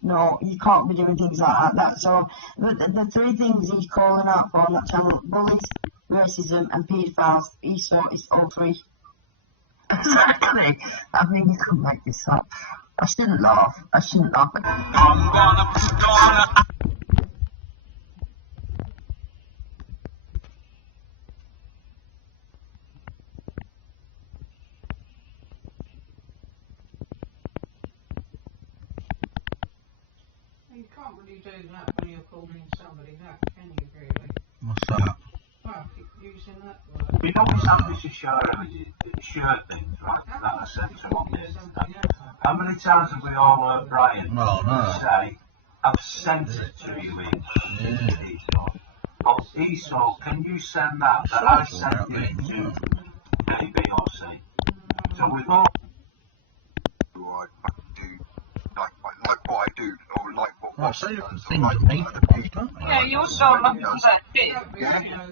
No, you can't be doing things like that. So the three things he's calling out for on that channel: bullies, racism, and paedophiles. Esau is all three. Exactly. I mean, you can't make this up. I shouldn't laugh. you do that when you're calling somebody that, can you really? What's that? Well, using that word. You know what some of this is shirt things, right? That I said to him yesterday. How many times have we all heard Brian say, I've sent it to you, Esau. Oh, Esau, can you send that? That I sent it to A, B, or C. So we've all... Like what I do, or like what... Right, so you can think of me first, don't you? Yeah, you're so lucky that Yeah,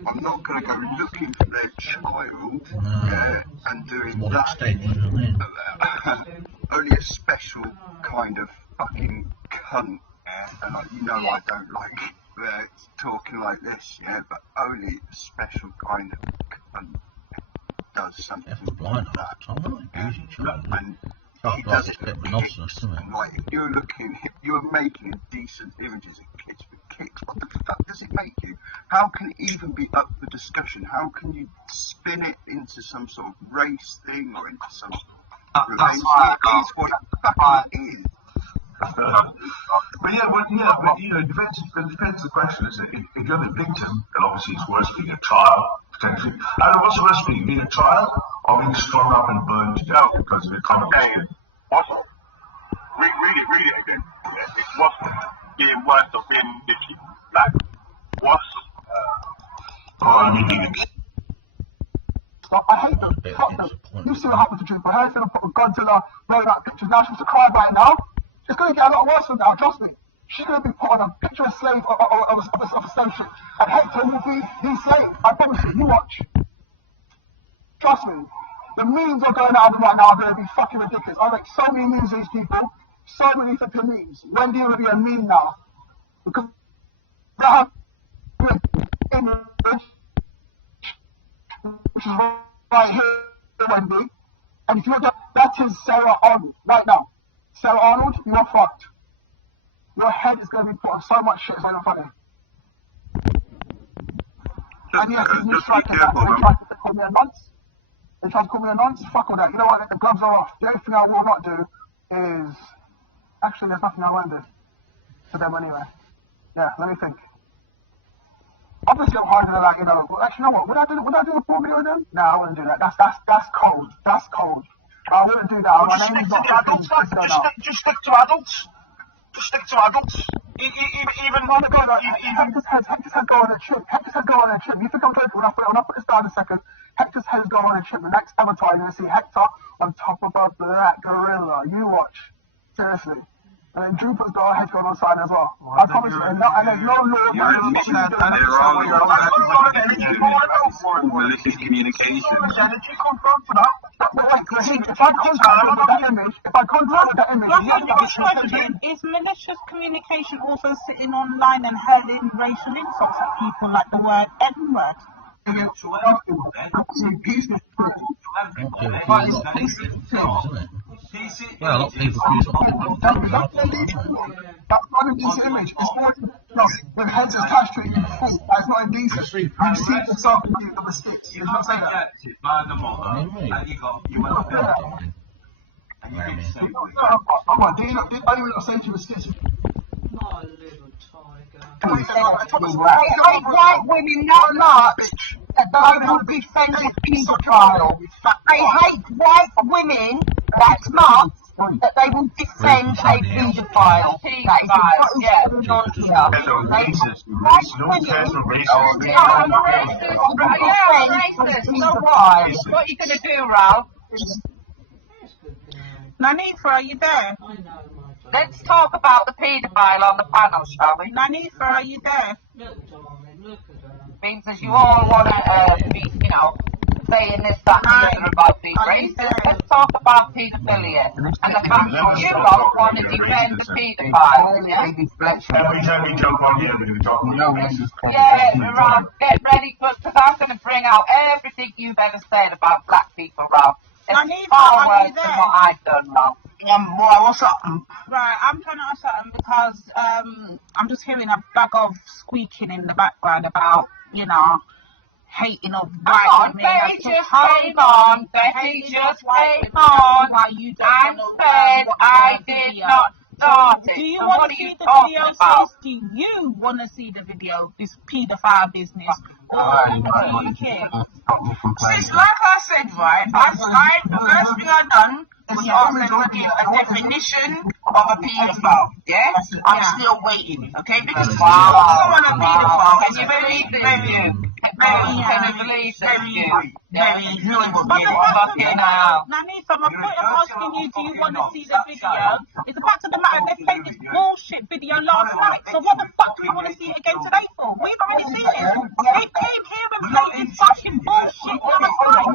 I'm not going to go looking for their child and doing What that. extent, isn't it? Only a special kind of fucking cunt, and you know I don't like talking like this, but only a special kind of cunt does something Blind like that. I'm not abusing children. And That's like it's a bit monotonous, isn't it? like, if you're making a decent image as a kid with kicks, what the fuck does it make you? How can it even be up for discussion? How can you spin it into some sort of race thing or into some... That's why it is what it fucking is. But the defensive question is if you're the victim, then obviously it's worse being a trial, potentially. I don't know what's the worst thing, being a trial or being strung up and burned to death because of the connotation. Also, really, it wasn't being worse of being victim. Like, worse. I hate them. Fuck them. You see what happened to June. Her gonna put a gun to her, blowing out pictures. Now she's a cry right now. It's gonna get a lot worse from now, trust me. She's gonna be put on a picture of a slave of a slave ship. And Hector will be his slave. I promise you, you watch. Trust me. The memes are going out right now are gonna be fucking ridiculous. I make so many memes of these people. So many fucking memes. Wendy will be a meme now. Because they have image which is right here, Wendy. And if you look at that is Sarah Arnold right now. Sarah Arnold, you're fucked. Your head is going to be put on so much shit, it's not even funny. And yes, he's just like that. They tried to call me a nonce. They tried to call me a nonce. Fuck all that. You know what? The gloves are off. The only thing I will not do is... Actually, there's nothing I won't do. To them anyway. Yeah, let me think. Obviously, I'm harder than well, actually, you know what? Would I do a full video then? No, I wouldn't do that. That's cold. That's cold. I wouldn't do that. My name is not adults. Just stick to adults. Just stick to adults. Even when Hector's head go on a trip. Hector's head go on a trip. You think I'm joking? When I put this down in a second, Hector's head's go on a trip. The next avatar, you're going to see Hector on top of a black gorilla. You watch. Seriously. And then Trooper's got a head on the side as well. I promise you, and then you're communication. Is malicious communication also sitting online and hurling racial insults at people like the word N-word? Well, a lot of people use it. That's not a decent image. It's not. The head's attached to it. That's not indecent. I've seen the sort of mistakes. You know what I'm saying? By the mother, and you went up there. And you didn't say, are you not saying she was skinny? My little tiger. I hate white women that much that they will defend a paedophile. I hate white women that much that they will defend a paedophile. That is what is going on here. What are you going to do, Ralph? Nanifa, are you there? Let's talk about the paedophile on the panel, shall we? Nanifa, are you there? Means as you all want to be, saying this, that, and about these races, let's talk about paedophilia. And the fact that you lot want to defend the paedophile. Yeah, Ralph, get ready, because I'm going to bring out everything you've ever said about black people, Ralph. It's far worse than what I've done, Ralph. What's up? Right, I'm trying to ask something because I'm just hearing a bag of squeaking in the background about, hating of white women. Hold on, Betty, just hold on. I said I did not Do you want to see the video? Says, do you want to see the video? This paedophile business. Or do you care? Since, like I said, right, the first thing I done was ask them to give a definition of a paedophile. Yeah? I'm still waiting, okay? Because someone a paedophile is very Nanisa, my point of asking you, do you want to see the video? It's the fact of the matter, they played this bullshit video last night. So what the fuck do you want to see it again today for? We've already seen it. They came here and played this fucking bullshit last night.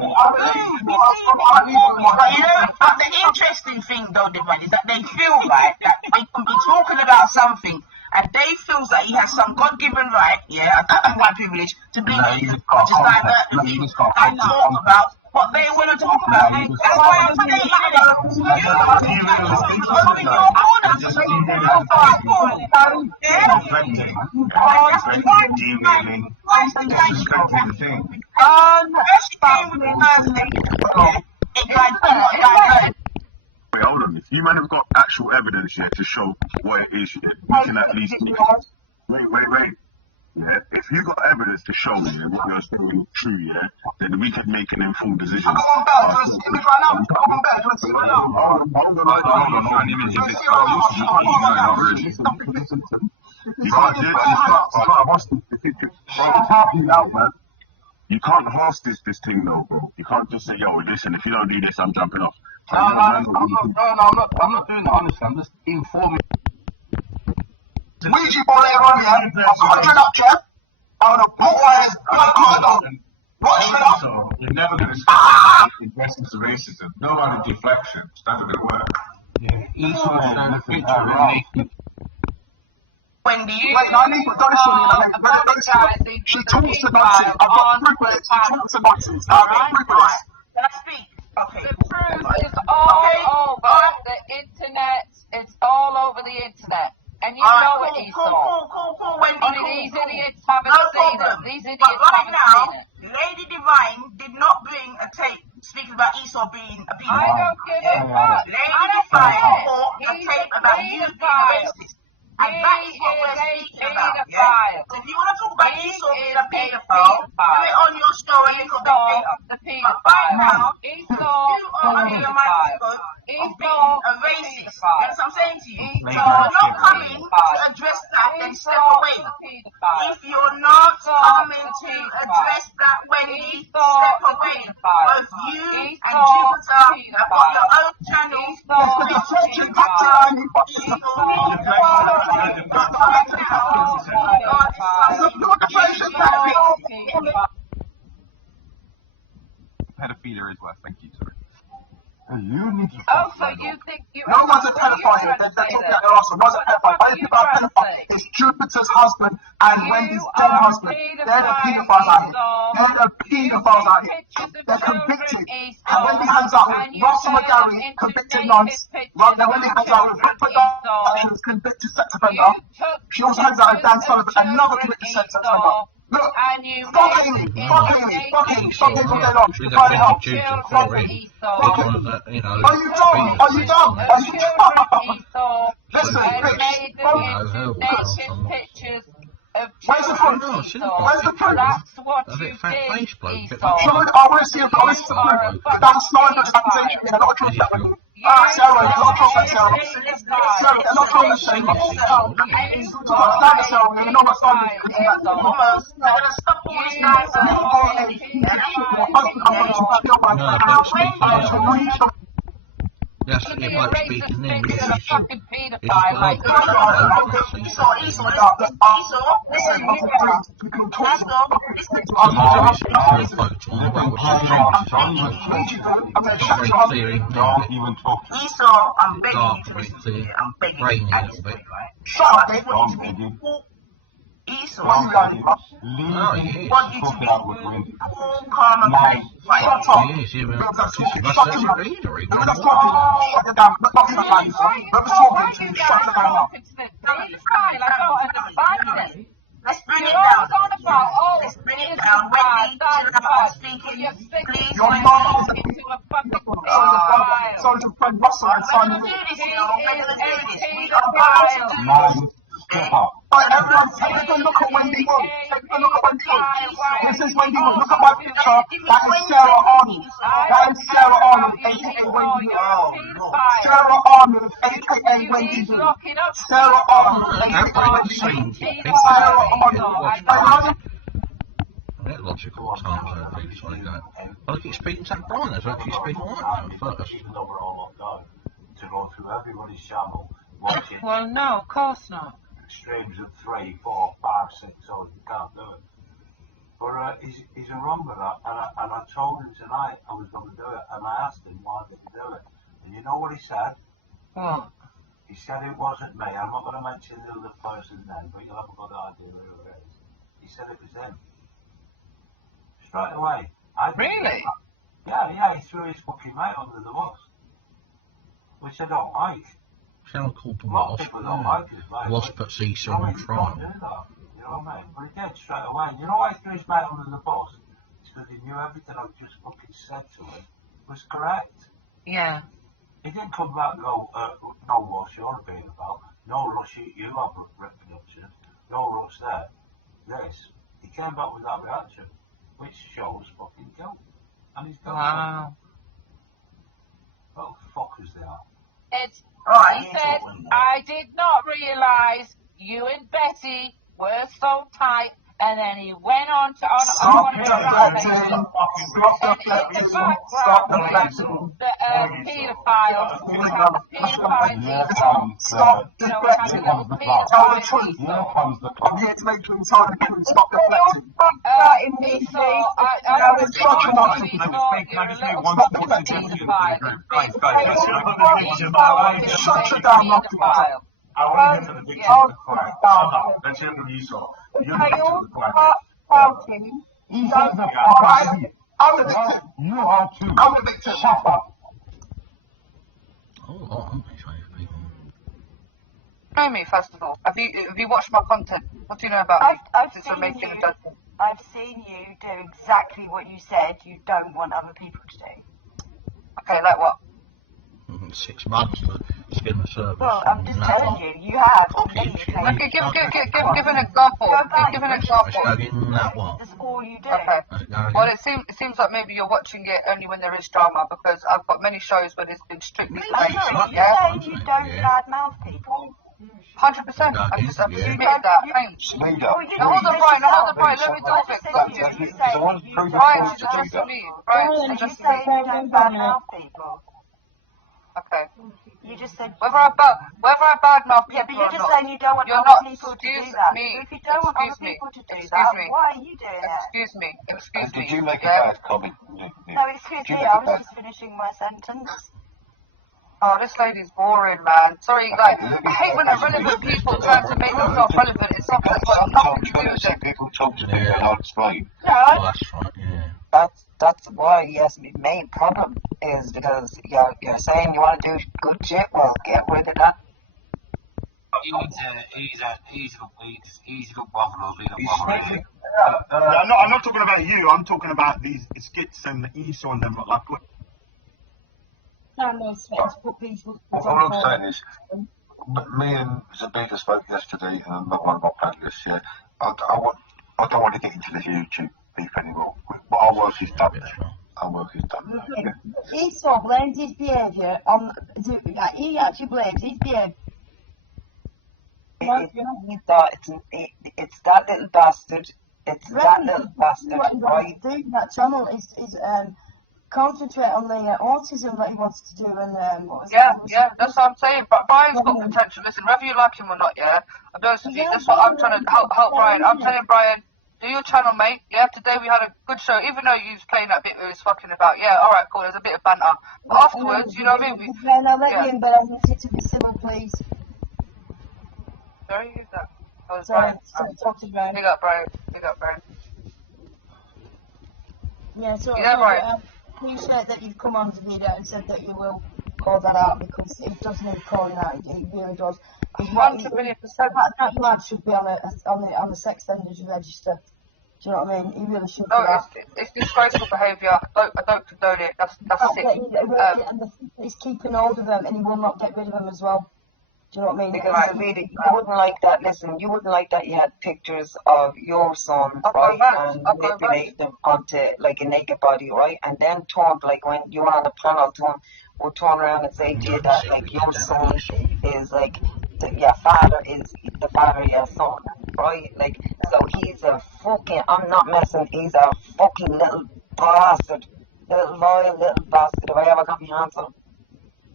But you know, the interesting thing though, Devon, is that they feel like that they can be talking about something and they feel that he has some God-given right, white privilege, to be here, just like that, and talk about what they want to talk about. That's why I'm saying Wait, hold on. If you might have got actual evidence here to show what it is, we can at least. Wait. Yeah, if you got evidence to show me what you're saying true, then we can make an informed decision. You can't horse this thing though, bro. You can't just say, yo, listen, if you don't do this, I'm jumping off. No, I'm not doing that, honestly. I'm just informing. Ouija board later on here, I'm going up to you, I'm going to put one of his black clothes on. Watch me up. You're never going to stop addressing to racism. No other deflection. It's not going to work. Esau is trying to fix it. Wendy, wait, no, I need to do she talks to Nazis. I've got privilege. She talks to Nazis. I've got privilege. Let's speak. Okay. The truth is all over the internet. It's all over the internet. And you know it, Esau. Only these idiots haven't seen it. These idiots haven't seen it. Lady Divine did not bring a tape speaking about Esau being a pedophile. I don't give a fuck. Lady Divine brought a tape about you being racist. And that is what we're speaking about, yeah? So if you want to talk about Esau being a pedophile, put it on your story a little bit later. But right now, you are under the microscope of being a racist. That's what I'm saying to you. So you're not coming to address that and step away. If you're not coming to address that, Wendy, step away. Both you and Jupiter have got your own channels. Pedophilia is worse, thank you, sorry. Oh, so you think you... No one's a pedophile. That's what they're asking. One's a pedophile. Why people are pedophile? It's Jupiter's husband and Wendy's dead husband. They're the pedophiles out here. They're the pedophiles out here. They're convicted. And Wendy hangs out with Russell McGarry, convicted nonce. Wendy hangs out with Rapper Dawes, convicted sex offender. She also hangs out with Dan Sullivan, another convicted sex offender. Look, fuck you, stop taking all day long. Are you dumb? Are you dumb? Listen, pictures of where's the proof? Where's the proof? That's what you did, Esau. I want to see the proof. Dan Sullivan's saying they're not true. Sarah, you're not true, Sarah. Sarah, they're not true, Sarah. You're not my son. Yes, if I speak in English, You're a fucking pedophile, like Esau, I'm begging you. I'm begging you. Esau, want you to calm and play. Let's bring it down. Let's bring it down. Wendy, speaking. Please, your mom into a fucking Russell and Simon. When we do this, we're going to do this. We don't Step up. Right, everyone, take a look at Wendy Wood. Take a look at Wendy Wood. This is Wendy Wood. Look at my picture. That is Sarah Arnold. That is Sarah Arnold, aka Wendy Wood. Sarah Arnold, aka Wendy Wood. Sarah Arnold, aka Wendy Wood. Sarah Arnold. A bit logical sometimes, things like that. Well, look, it's speaking to Brian, as well. She's speaking like that first. To go through everybody's channel, watching Well, no, of course not. streams of 3, 4, 5, 6, so you can't do it. But he's wrong with that, and I told him tonight I was going to do it, and I asked him why did he do it, and you know what he said? What? He said it wasn't me. I'm not going to mention the other person's name, but you'll have a good idea who it is. He said it was him. Straight away. Really? Yeah, he threw his fucking mate under the bus. Which I don't like. Sound called the A lot of Wasp. people don't like it. Like, Wasp puts Esau on trial. You know what I mean? But he did straight away. You know why he threw his mate under the bus? It's because he knew everything I've just fucking said to him was correct. Yeah. He didn't come back and go, no, what's your opinion about? No, rush, you have reproduction. No, rush there. This. He came back with that reaction, which shows fucking guilt. And he's done Wow. Well, fuckers they are. It's, he said, I did not realise you and Betty were so tight, and then he went on to Stop deflecting. Stop deflecting. the paedophile. Stop deflecting. Tell the truth. I'm here to make you entirely clear. Stop deflecting. Shut your damn mouth. I want to get to the victim of the crime. Let's hear from Esau. You're the victim of the crime. Esau's the crime. I'm the victim. You are too. I'm the victim. Shut up. Oh, I'm trying to people. Know me, first of all. Have you watched my content? What do you know about me? I've Since seen I'm making a you. judgment. I've seen you do exactly what you said you don't want other people to do. Okay, like what? 6 months for skin the service. Well, I'm just telling you, you have. Okay, give an example. Give an example. That one. That's all you do. Okay. Well, it seems like maybe you're watching it only when there is drama, because I've got many shows where there's been strictly You yeah. say you don't badmouth people. 100%. I just admitted that. Thanks. Now hold on, Brian. Let me talk it. Brian, she's addressing me. Brian, she's addressing me. You don't badmouth people. Okay. You just said whether I badmouth people. Yeah, but you're just saying you don't want you're other not. people to Excuse do that. me. So if you don't want other Excuse me. people to do Excuse that, me. why are you doing it? Excuse me. Excuse me. Did you make a bad comment? No, excuse me, I was just finishing my sentence. Oh, this lady's boring, man. Sorry, like, I hate when irrelevant people try to make themselves relevant in something that's got nothing to do with it. People talk to people and I'll explain. Oh, that's right, yeah. That's why, yes, my main problem is because you're saying you want to do good shit, well, get rid of that. He's got buffaloes, I'm not talking about you, I'm talking about these skits and Esau and them, like, No, put people. What I'm saying is, me and Zoubida spoke yesterday, and not one of my panelists, yeah. I don't want to get into the YouTube beef anymore. But our work is done. Our work is done. Yeah. Esau blamed his behaviour on. He actually blames his behaviour. It's that little bastard. It's that little bastard. Right? That channel is concentrate on the autism that he wants to do and yeah, that's what I'm saying. But Brian's got potential. Listen, whether you like him or not, yeah, I'll be honest with you. That's what I'm trying to help Brian. I'm telling Brian, do your channel, mate. Yeah, today we had a good show, even though you was playing that bit we was fucking about. Yeah, all right, cool. There's a bit of banter, but afterwards, you know what I mean? I'll let you in, but I want you to be civil, please. Sorry, who's that? Oh, it's Sorry, Brian. talk to Brian. Big up, Brian. Big up, Brian. Yeah, so Yeah, Brian. I appreciate that you've come on to Zoubida and said that you will call that out, because it does need calling out. It really does. 100%. That lad should be on the sex offenders register. Do you know what I mean? He really should. No, it's disgraceful behaviour. I don't condone it. That's sick. He's keeping hold of them, and he will not get rid of them as well. Do you know what I mean? Because Zoubida, you wouldn't like that. Listen, you wouldn't like that you had pictures of your son, right, and manipulate them onto like a naked body, right, and then turn like when you were on the panel, would turn around and say to you that like your son is like your father is the father of your son, right? Like, so he's a fucking. I'm not messing. He's a fucking little bastard, little vile little bastard. If I ever got my hands on him.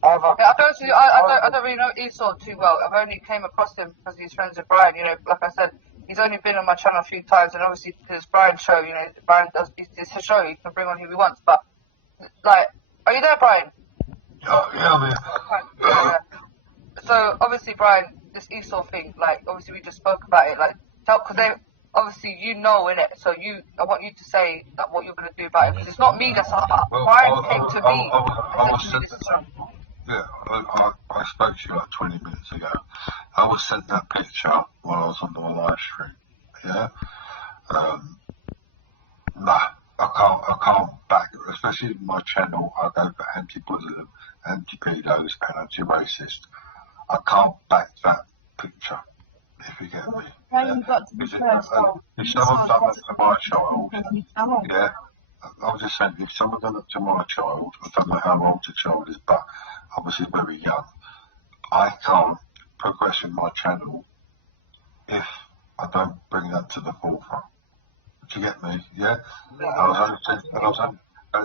Ever. Yeah, I don't really know Esau too well. I've only came across him because he's friends with Brian. You know, like I said, he's only been on my channel a few times, and obviously his Brian's show. You know, Brian does it's his show. He can bring on who he wants. But like, are you there, Brian? Yeah, man. Yeah. So obviously, Brian, this Esau thing. Like, obviously we just spoke about it. Like, because they obviously you know in it. So I want you to say that what you're going to do about it. Because it's not me. That's Brian came to me. Yeah, I spoke to you like 20 minutes ago. I was sent that picture while I was on the live stream. Yeah? Nah, I can't back, especially in my channel, I go for anti-Muslim, anti-pedos, and anti-racist. I can't back that picture, if you get me. Yeah? If someone done that to my child, yeah, I'm just saying, if someone done that to my child, I don't know how old the child is, but obviously very young, I can't progress in my channel if I don't bring that to the forefront. Do you get me? Yeah? And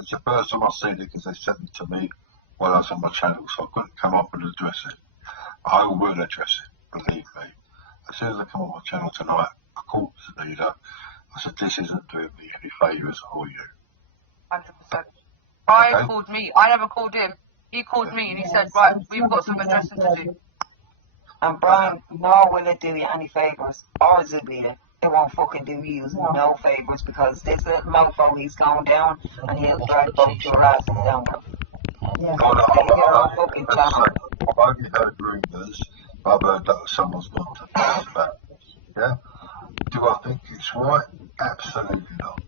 it's the first time I've seen it because they sent it to me while I was on my channel, so I couldn't come up and address it. I will address it, believe me. As soon as I come on my channel tonight, I called Zoubida. I said, this isn't doing me any favours for you. 100%. Brian called me. I never called him. He called me and he said, right, we've got some addressing to do. And Brian, nor will it do you any favours. Or Zoubida, it won't fucking do you no favours because this little motherfucker he's going down and he'll drag both your asses down. Yeah. I've only heard rumours, but I've heard that someone's gone to the back. Yeah? Do I think it's right? Absolutely not.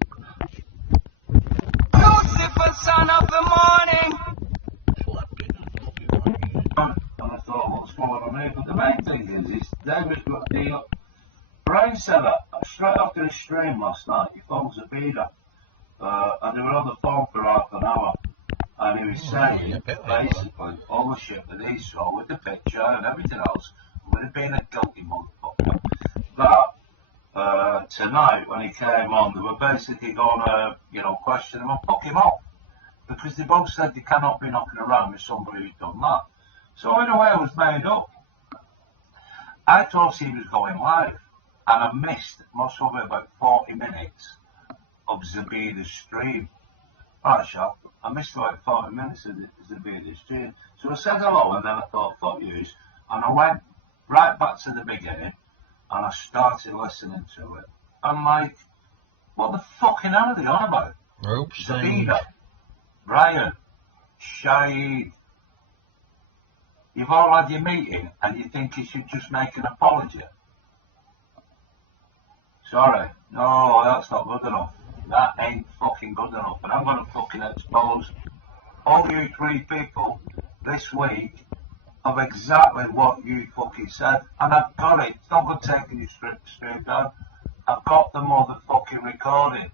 Lucifer, son of the morning. And I thought, what's going on here? But the main thing is David got the Brian said that straight after the stream last night, he phoned Zoubida, and they were on the phone for half an hour, and he was saying, basically, all the shit that he saw with the picture and everything else, would have been a guilty motherfucker. That, tonight, when he came on, they were basically going to, question him and fuck him up. Because they both said they cannot be knocking around with somebody who's done that. So in a way I was made up. I thought he was going live, and I missed most probably about 40 minutes of Zoubida's stream. Right, Shop, I missed about 40 minutes of Zoubida's stream. So I said hello, and then I thought, fuck yous, and I went right back to the beginning, and I started listening to it. I'm like, what the fucking hell are they on about? Zoubida, Brian, Shahid, you've all had your meeting and you think you should just make an apology. Sorry, no, that's not good enough. That ain't fucking good enough. And I'm going to fucking expose all you three people this week of exactly what you fucking said. And I've got it. It's not good taking your straight down. I've got the motherfucking recording.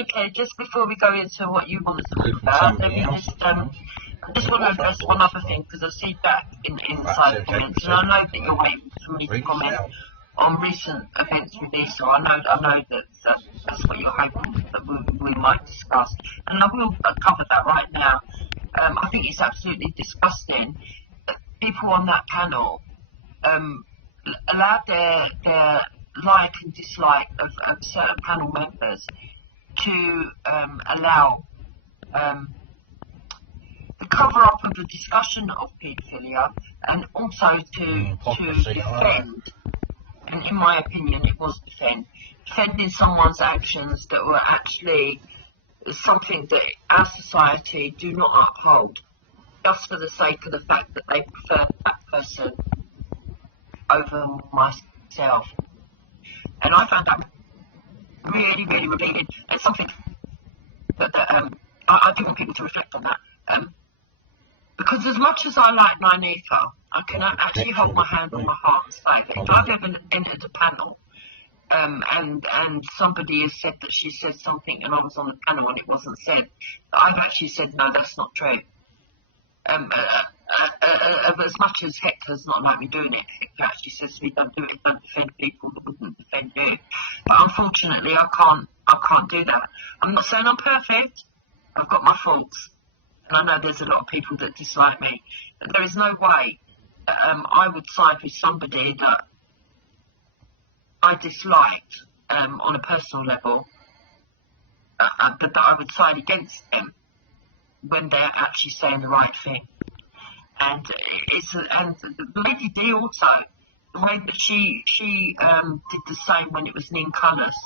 Okay, just before we go into what you want to talk about, let me I just want to address one other thing because I see back in the side comments, and I know that you're waiting for me to comment on recent events with Esau. I know that that's what you're hoping that we might discuss, and I will cover that right now. I think it's absolutely disgusting that people on that panel allowed their like and dislike of certain panel members to allow the cover up of the discussion of paedophilia and also to defend, and in my opinion it was defending someone's actions that were actually something that our society do not uphold just for the sake of the fact that they prefer that person over myself. And I found that really, really revealing. It's something that I do want people to reflect on that. Because as much as I like Nynefa, I can actually hold my hand on my heart and say, if I've ever entered a panel, and somebody has said that she said something and I was on the panel and it wasn't said, I've actually said, no, that's not true. As much as Hector's not like me doing it, Hector actually says to me, don't do it, don't defend people that wouldn't defend you. But unfortunately, I can't do that. I'm not saying I'm perfect. I've got my faults. And I know there's a lot of people that dislike me. But there is no way I would side with somebody that I disliked on a personal level, that I would side against them when they're actually saying the right thing. And the Lady D also, the way that she did the same when it was Nin Colours,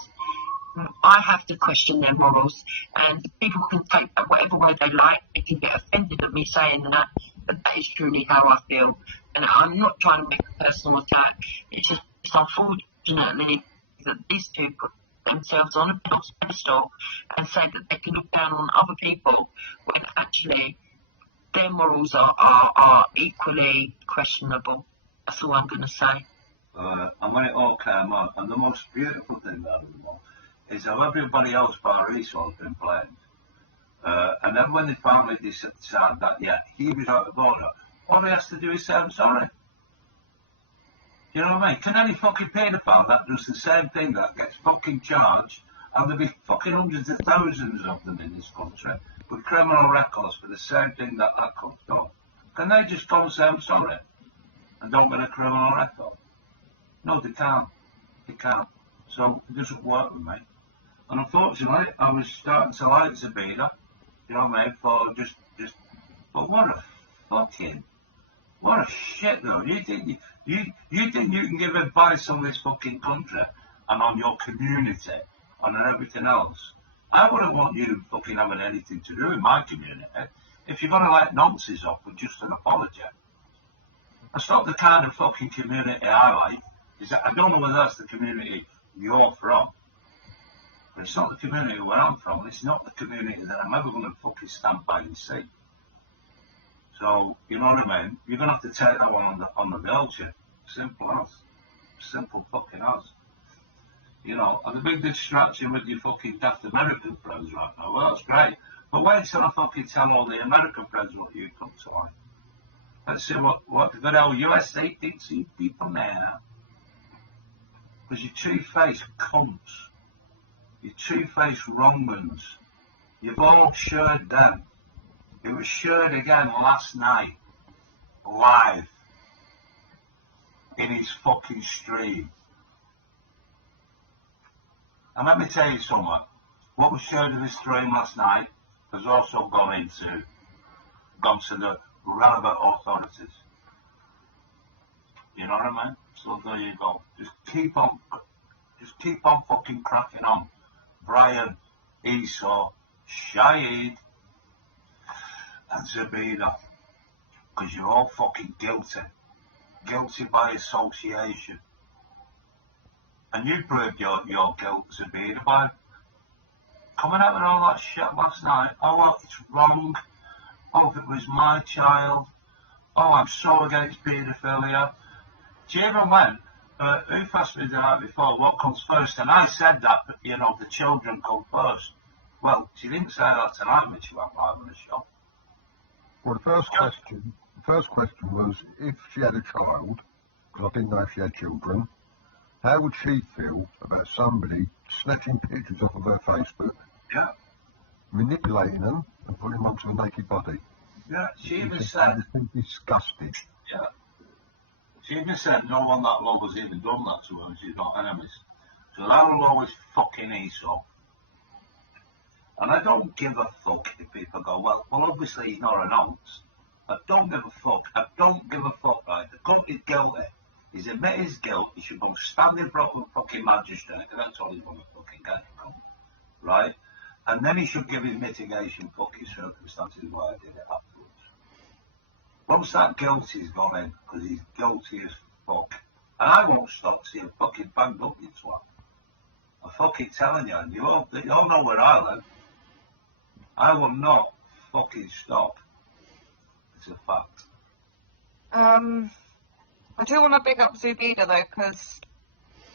I have to question their morals, and people can take that whatever way they like. They can get offended at me saying that, but that is truly how I feel. And I'm not trying to make a personal attack. It's just unfortunately that these two put themselves on a pedestal and say that they can look down on other people when actually their morals are equally questionable. That's all I'm going to say. And when it all came out, and the most beautiful thing about it all is how everybody else bar Esau has been blamed. And then when they finally decided that, yeah, he was out of order, all he has to do is say, I'm sorry. You know what I mean? Can any fucking paedophile that does the same thing that gets fucking charged, and there'll be fucking hundreds of thousands of them in this country, with criminal records for the same thing that comes done, can they just go and say, I'm sorry, and don't get a criminal record? No, they can't. They can't. So it doesn't work with me. And unfortunately, I was starting to like Zoubida, you know what I mean, for just, but what a shit though. You think you can give advice on this fucking country and on your community and on everything else? I wouldn't want you fucking having anything to do with my community. If you're going to let nonsense off with just an apology. That's not the kind of fucking community I like. I don't know whether that's the community you're from. But it's not the community where I'm from. It's not the community that I'm ever going to fucking stand by and see. So, you know what I mean? You're going to have to take that one on the belcher. Simple as. Simple fucking as. You know, and the big distraction with your fucking daft American friends right now, well, that's great. But wait till I fucking tell all the American friends what you come to like. Let's see what the good old USA thinks of you people there. Because you two-faced cunts. You two-faced wrong-uns. You've all shared them. It was shared again last night, live, in his fucking stream. And let me tell you something. What was shared in his stream last night has also gone to the relevant authorities. You know what I mean? So there you go. Just keep on fucking cracking on. Brian, Esau, Shahid, and Zoubida. Because you're all fucking guilty. Guilty by association. And you proved your guilt, Zoubida, by coming out with all that shit last night. Oh, it's wrong. Oh, if it was my child. Oh, I'm so against paedophilia. Do you even when? Who asked me the night before, what comes first? And I said that, you know, the children come first. Well, she didn't say that tonight when she went live on the show. Well, the first question was, if she had a child, because I didn't know if she had children, how would she feel about somebody snatching pictures off of her Facebook, manipulating them, and putting them onto the naked body? Yeah, she even said... disgusted. Yeah. She even said no one that long has even done that to her, she's not enemies. So that will always fucking Esau. And I don't give a fuck if people go, well obviously he's not an ounce. I don't give a fuck. Right? The company's guilty. He's admitted his guilt. He should go stand in front of a fucking magistrate, and that's all he's going to fucking get from. Right? And then he should give his mitigation fucking circumstances why I did it afterwards. Once that guilty's gone in, because he's guilty as fuck, and I won't stop seeing fucking banged up, you twat. I'm fucking telling you, and you all know where I live. I will not fucking stop It's a fact. I do want to big up Zoubida though, because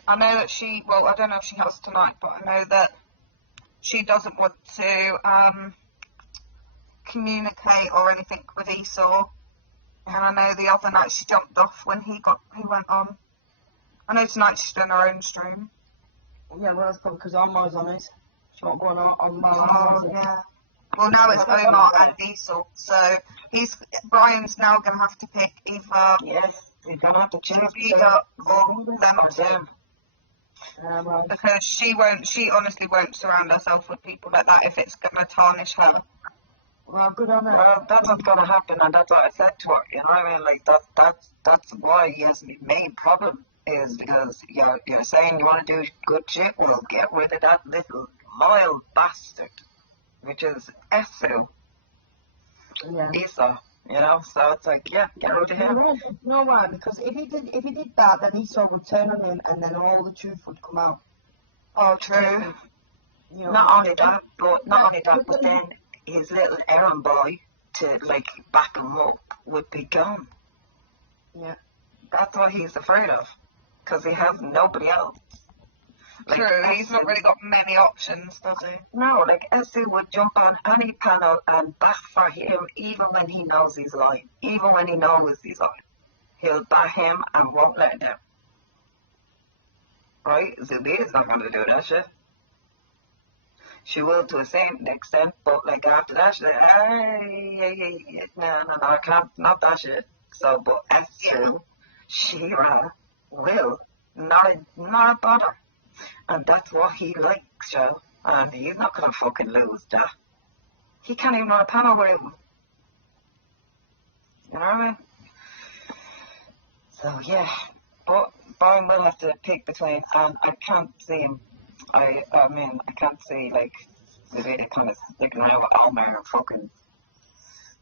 I know that she, well, I don't know if she has tonight, but I know that she doesn't want to communicate or anything with Esau. And I know the other night she jumped off when he went on. I know tonight she's doing her own stream. Yeah, well, that's probably because Omar's on it. She's not going on my yeah. Well, now it's Omar and Esau, so Brian's now going to have to pick either he's going to have to choose Zoubida or them two. Because she honestly won't surround herself with people like that if it's going to tarnish her. Well, good on her. Well, that's what's going to happen, and that's what I said to her. You know what I mean? Like, that's why he has the main problem is because you're saying you want to do good shit. Well, get rid of that little loyal bastard, which is Esau. Yeah. Esau. You know, so it's like, get rid of him. No, why? Because if he did that, then Esau would turn on him, and then all the truth would come out. Oh, true. You know, not only that, but then his little errand boy to like back him up would be gone. Yeah. That's what he's afraid of, because he has nobody else. True, he's not really got many options, does he? No, like Esau would jump on any panel and back for him even when he knows he's lying. Even when he knows he's lying. He'll back him and won't let him down. Right? Zoubida's not going to do that shit. She will to a certain extent, but like after that, she's like, no, I can't, not that shit. So, but Esau, Shira, will not bother. And that's what he likes, Joe. And he's not gonna fucking lose that. He can't even run a panel with him. You know what I mean? So yeah. But Brian will have to pick between, and I can't see him. I mean, I can't see like Zoubida kind of sticking out Omar and fucking.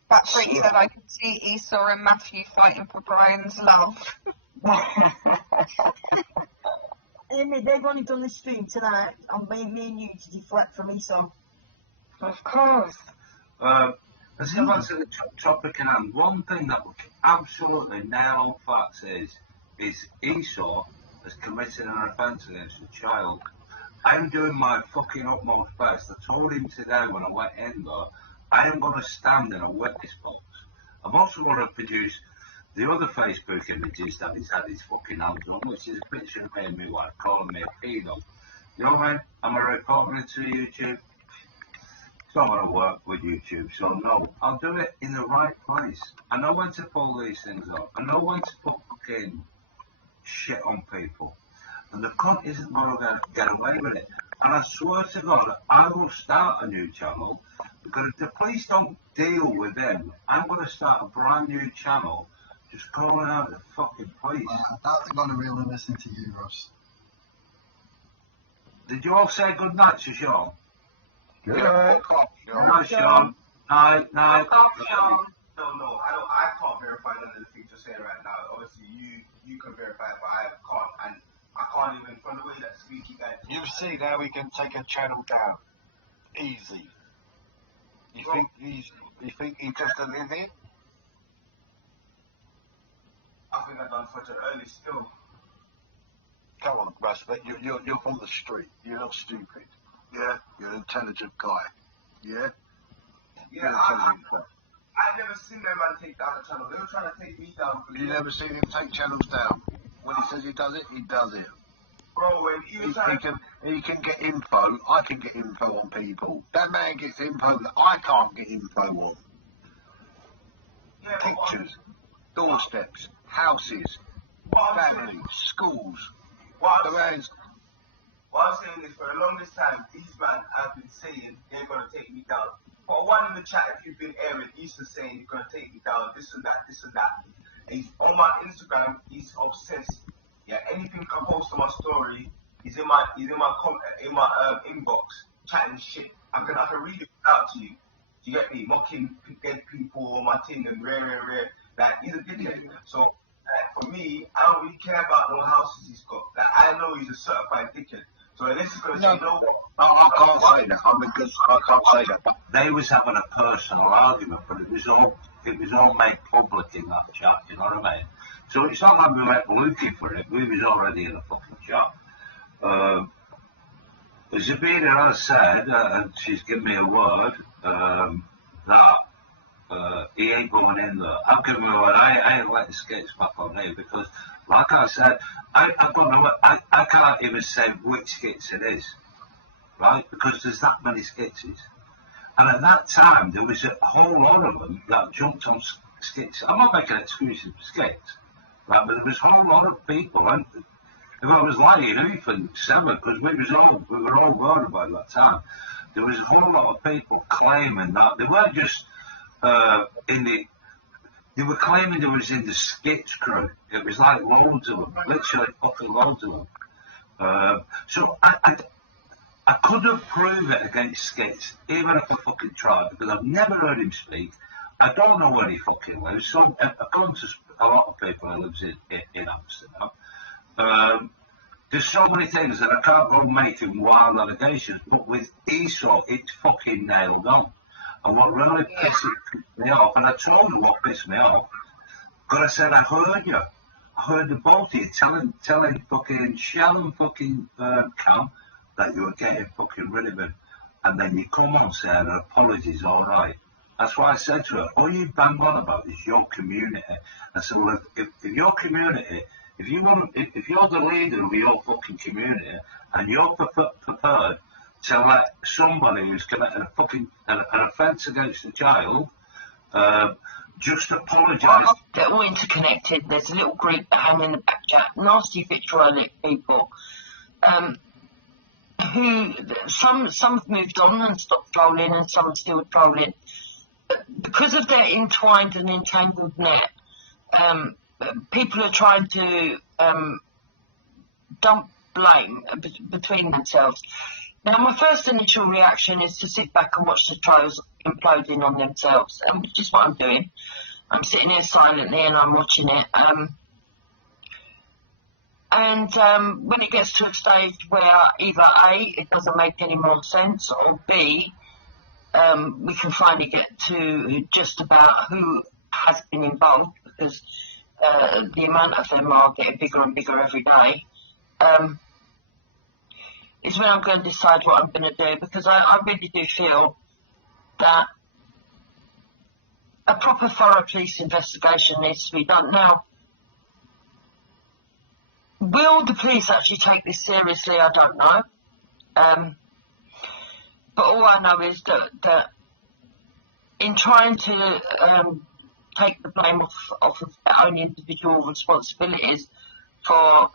That freak said I could see Esau and Matthew fighting for Brian's love. They've only done this stream tonight, and me and you to deflect from Esau. Of course. Let's get back to the topic at hand. One thing that we can absolutely nail on facts is Esau has committed an offence against a child. I'm doing my fucking utmost best. I told him today when I went in there, I am going to stand in a witness box. I'm also going to produce the other Facebook images that he's had his fucking hands on, which is a picture of me and my wife calling me a pedo. You know what I mean? I'm a reporter to YouTube. It's not going to work with YouTube, so no. I'll do it in the right place. I know when to pull these things up. I know when to put fucking shit on people. And the cunt isn't going to get away with it. And I swear to God, I will start a new channel, because if the police don't deal with them, I'm going to start a brand new channel just calling out the fucking police. I don't think I'm really listening to you, Ross. Did you all say good night to Sean? Good night. Good night, Sean. Night. No, I can't verify none of the things you're saying right now. Obviously, you can verify it, but I can't, and I can't even, from the way that Squeaky guy. You see now we can take a channel down. Easy. You think he's just an idiot? I think I've done such an early still. Come on, Russ, but you're from the street. You're not stupid. Yeah? You're an intelligent guy. Yeah? Yeah, I've never seen that man take down a channel. They were trying to take me down. You never seen him take channels down. When he says he does it. Bro, when he can get info, I can get info on people. That man gets info that I can't get info on. Yeah, pictures, doorsteps, houses, families, schools. What I'm saying is, for the longest time, these men have been saying they're going to take me down. For one in the chat, if you've been airing, he's just saying you're going to take me down, this and that. And he's on my Instagram, he's obsessed. Yeah, anything I post on my story, he's in my inbox, chatting shit. I can read it out to you. Do you get me? Mocking dead people, my thing, and rare. Like, he's a dickhead. So, for me, I don't really care about what houses he's got. Like, I know he's a certified dickhead. So this is going to say, you know what? I can't say that because I can't say that. But They was having a personal argument, but it was all made public in that chat, you know what I mean? So it's not like we went looking for it, we was already in a fucking chat. Zoubida has said, and she's given me a word, that he ain't going in there. I've given him a word, I ain't letting skates back on here because, like I said, I don't know, I can't even say which skits it is, right? Because there's that many skitses. And at that time, there was a whole lot of them that jumped on skits. I'm not making excuses for skits, right? But there was a whole lot of people, and if I was lying, Hoof and Seven, because we were all worried about that time, there was a whole lot of people claiming that they weren't just they were claiming they was in the skits crew. It was like loads of them, literally fucking loads of them. So I couldn't prove it against skits, even if I fucking tried, because I've never heard him speak. I don't know where he fucking lives. According to a lot of people who lives in Amsterdam. There's so many things that I can't go making wild allegations, but with Esau, it's fucking nailed on. And what really pisses me off, and I told him what pissed me off, because I said, I heard you. I heard the both of you telling fucking Shell and fucking Cam that you were getting fucking rid of him. And then you come on saying an apology's alright. That's why I said to her, all you bang on about is your community. I said, well, if your community, if you're the leader of your fucking community and you're prepared to let somebody who's committed a fucking an offence against a child just apologise. They're all interconnected. There's a little group that hang in the back chat, nasty vitriolic people. Who some have moved on and stopped trolling, and some are still trolling. Because of their entwined and entangled net, people are trying to dump blame between themselves. Now, my first initial reaction is to sit back and watch the trolls imploding on themselves, which is what I'm doing. I'm sitting here silently and I'm watching it. When it gets to a stage where either A, it doesn't make any more sense, or B, we can finally get to just about who has been involved, because the amount of them are getting bigger and bigger every day, is when I'm going to decide what I'm going to do, because I really do feel that a proper thorough police investigation needs to be done. Now, will the police actually take this seriously? I don't know. But all I know is that in trying to take the blame off of their own individual responsibilities for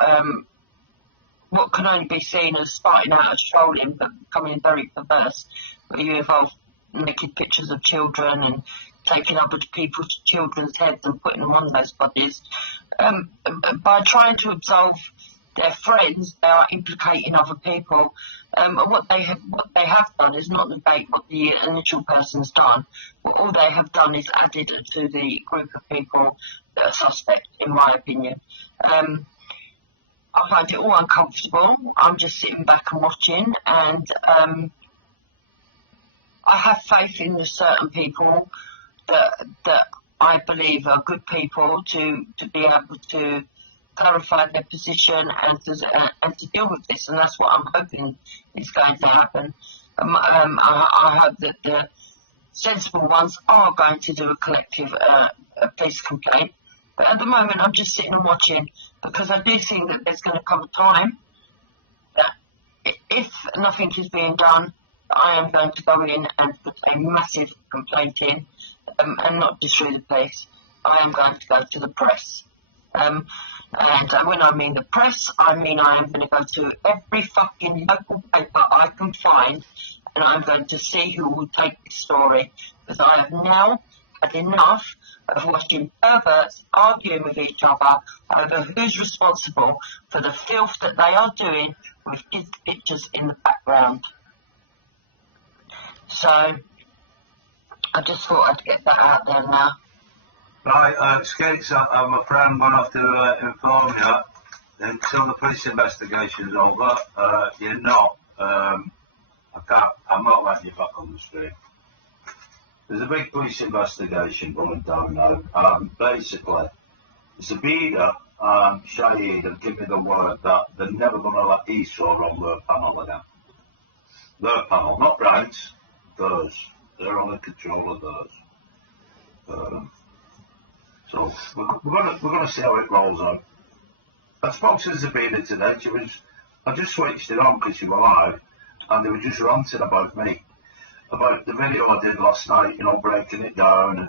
what can only be seen as starting out as trolling, but becoming very perverse, where you involve naked pictures of children and taking other people's children's heads and putting them on those bodies. By trying to absolve their friends, they are implicating other people. And what they have done is not negate what the initial person's done. All they have done is added to the group of people that are suspect, in my opinion. I find it all uncomfortable. I'm just sitting back and watching, and I have faith in the certain people that I believe are good people to be able to clarify their position and to deal with this, and that's what I'm hoping is going to happen. I hope that the sensible ones are going to do a collective police complaint. But at the moment, I'm just sitting and watching, because I do think that there's going to come a time that if nothing is being done, I am going to go in and put a massive complaint in, and not just through the police. I am going to go to the press. And when I mean the press, I mean I am going to go to every fucking local paper I can find, and I'm going to see who will take this story, because I have now had enough of watching perverts arguing with each other over who's responsible for the filth that they are doing with kids' pictures in the background. So I just thought I'd get that out there now. Right, Skates, I'm a friend, one have to inform you. until the police investigation is over, you're not, I'm not letting you back on the street. There's a big police investigation going down now. Basically, Zoubida and Shahid have given me the word that they're never going to let Esau run their panel again. Their panel, not Brown's, theirs. They're under control of theirs. So we're going to see how it rolls on. I spoke to Zoubida today. I just switched it on because she was live, and they were just ranting about me, about the video I did last night, you know, breaking it down. And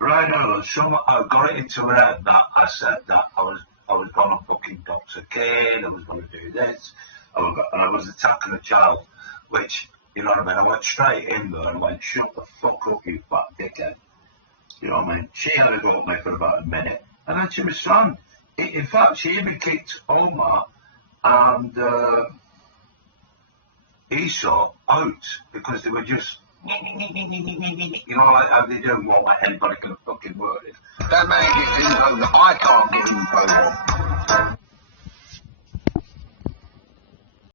right now, I got it into my head that I said that I was going to fucking Dr. Kane, I was going to do this, and I was attacking a child, which, you know what I mean, I went straight in there and went, shut the fuck up, you fat dickhead. You know what I mean? She had a go at me for about a minute, and then she was fine. In fact, she even kicked Omar and Esau out because they were just, you know, like how they do what anybody can fucking word is. That man gets info that I can't get info.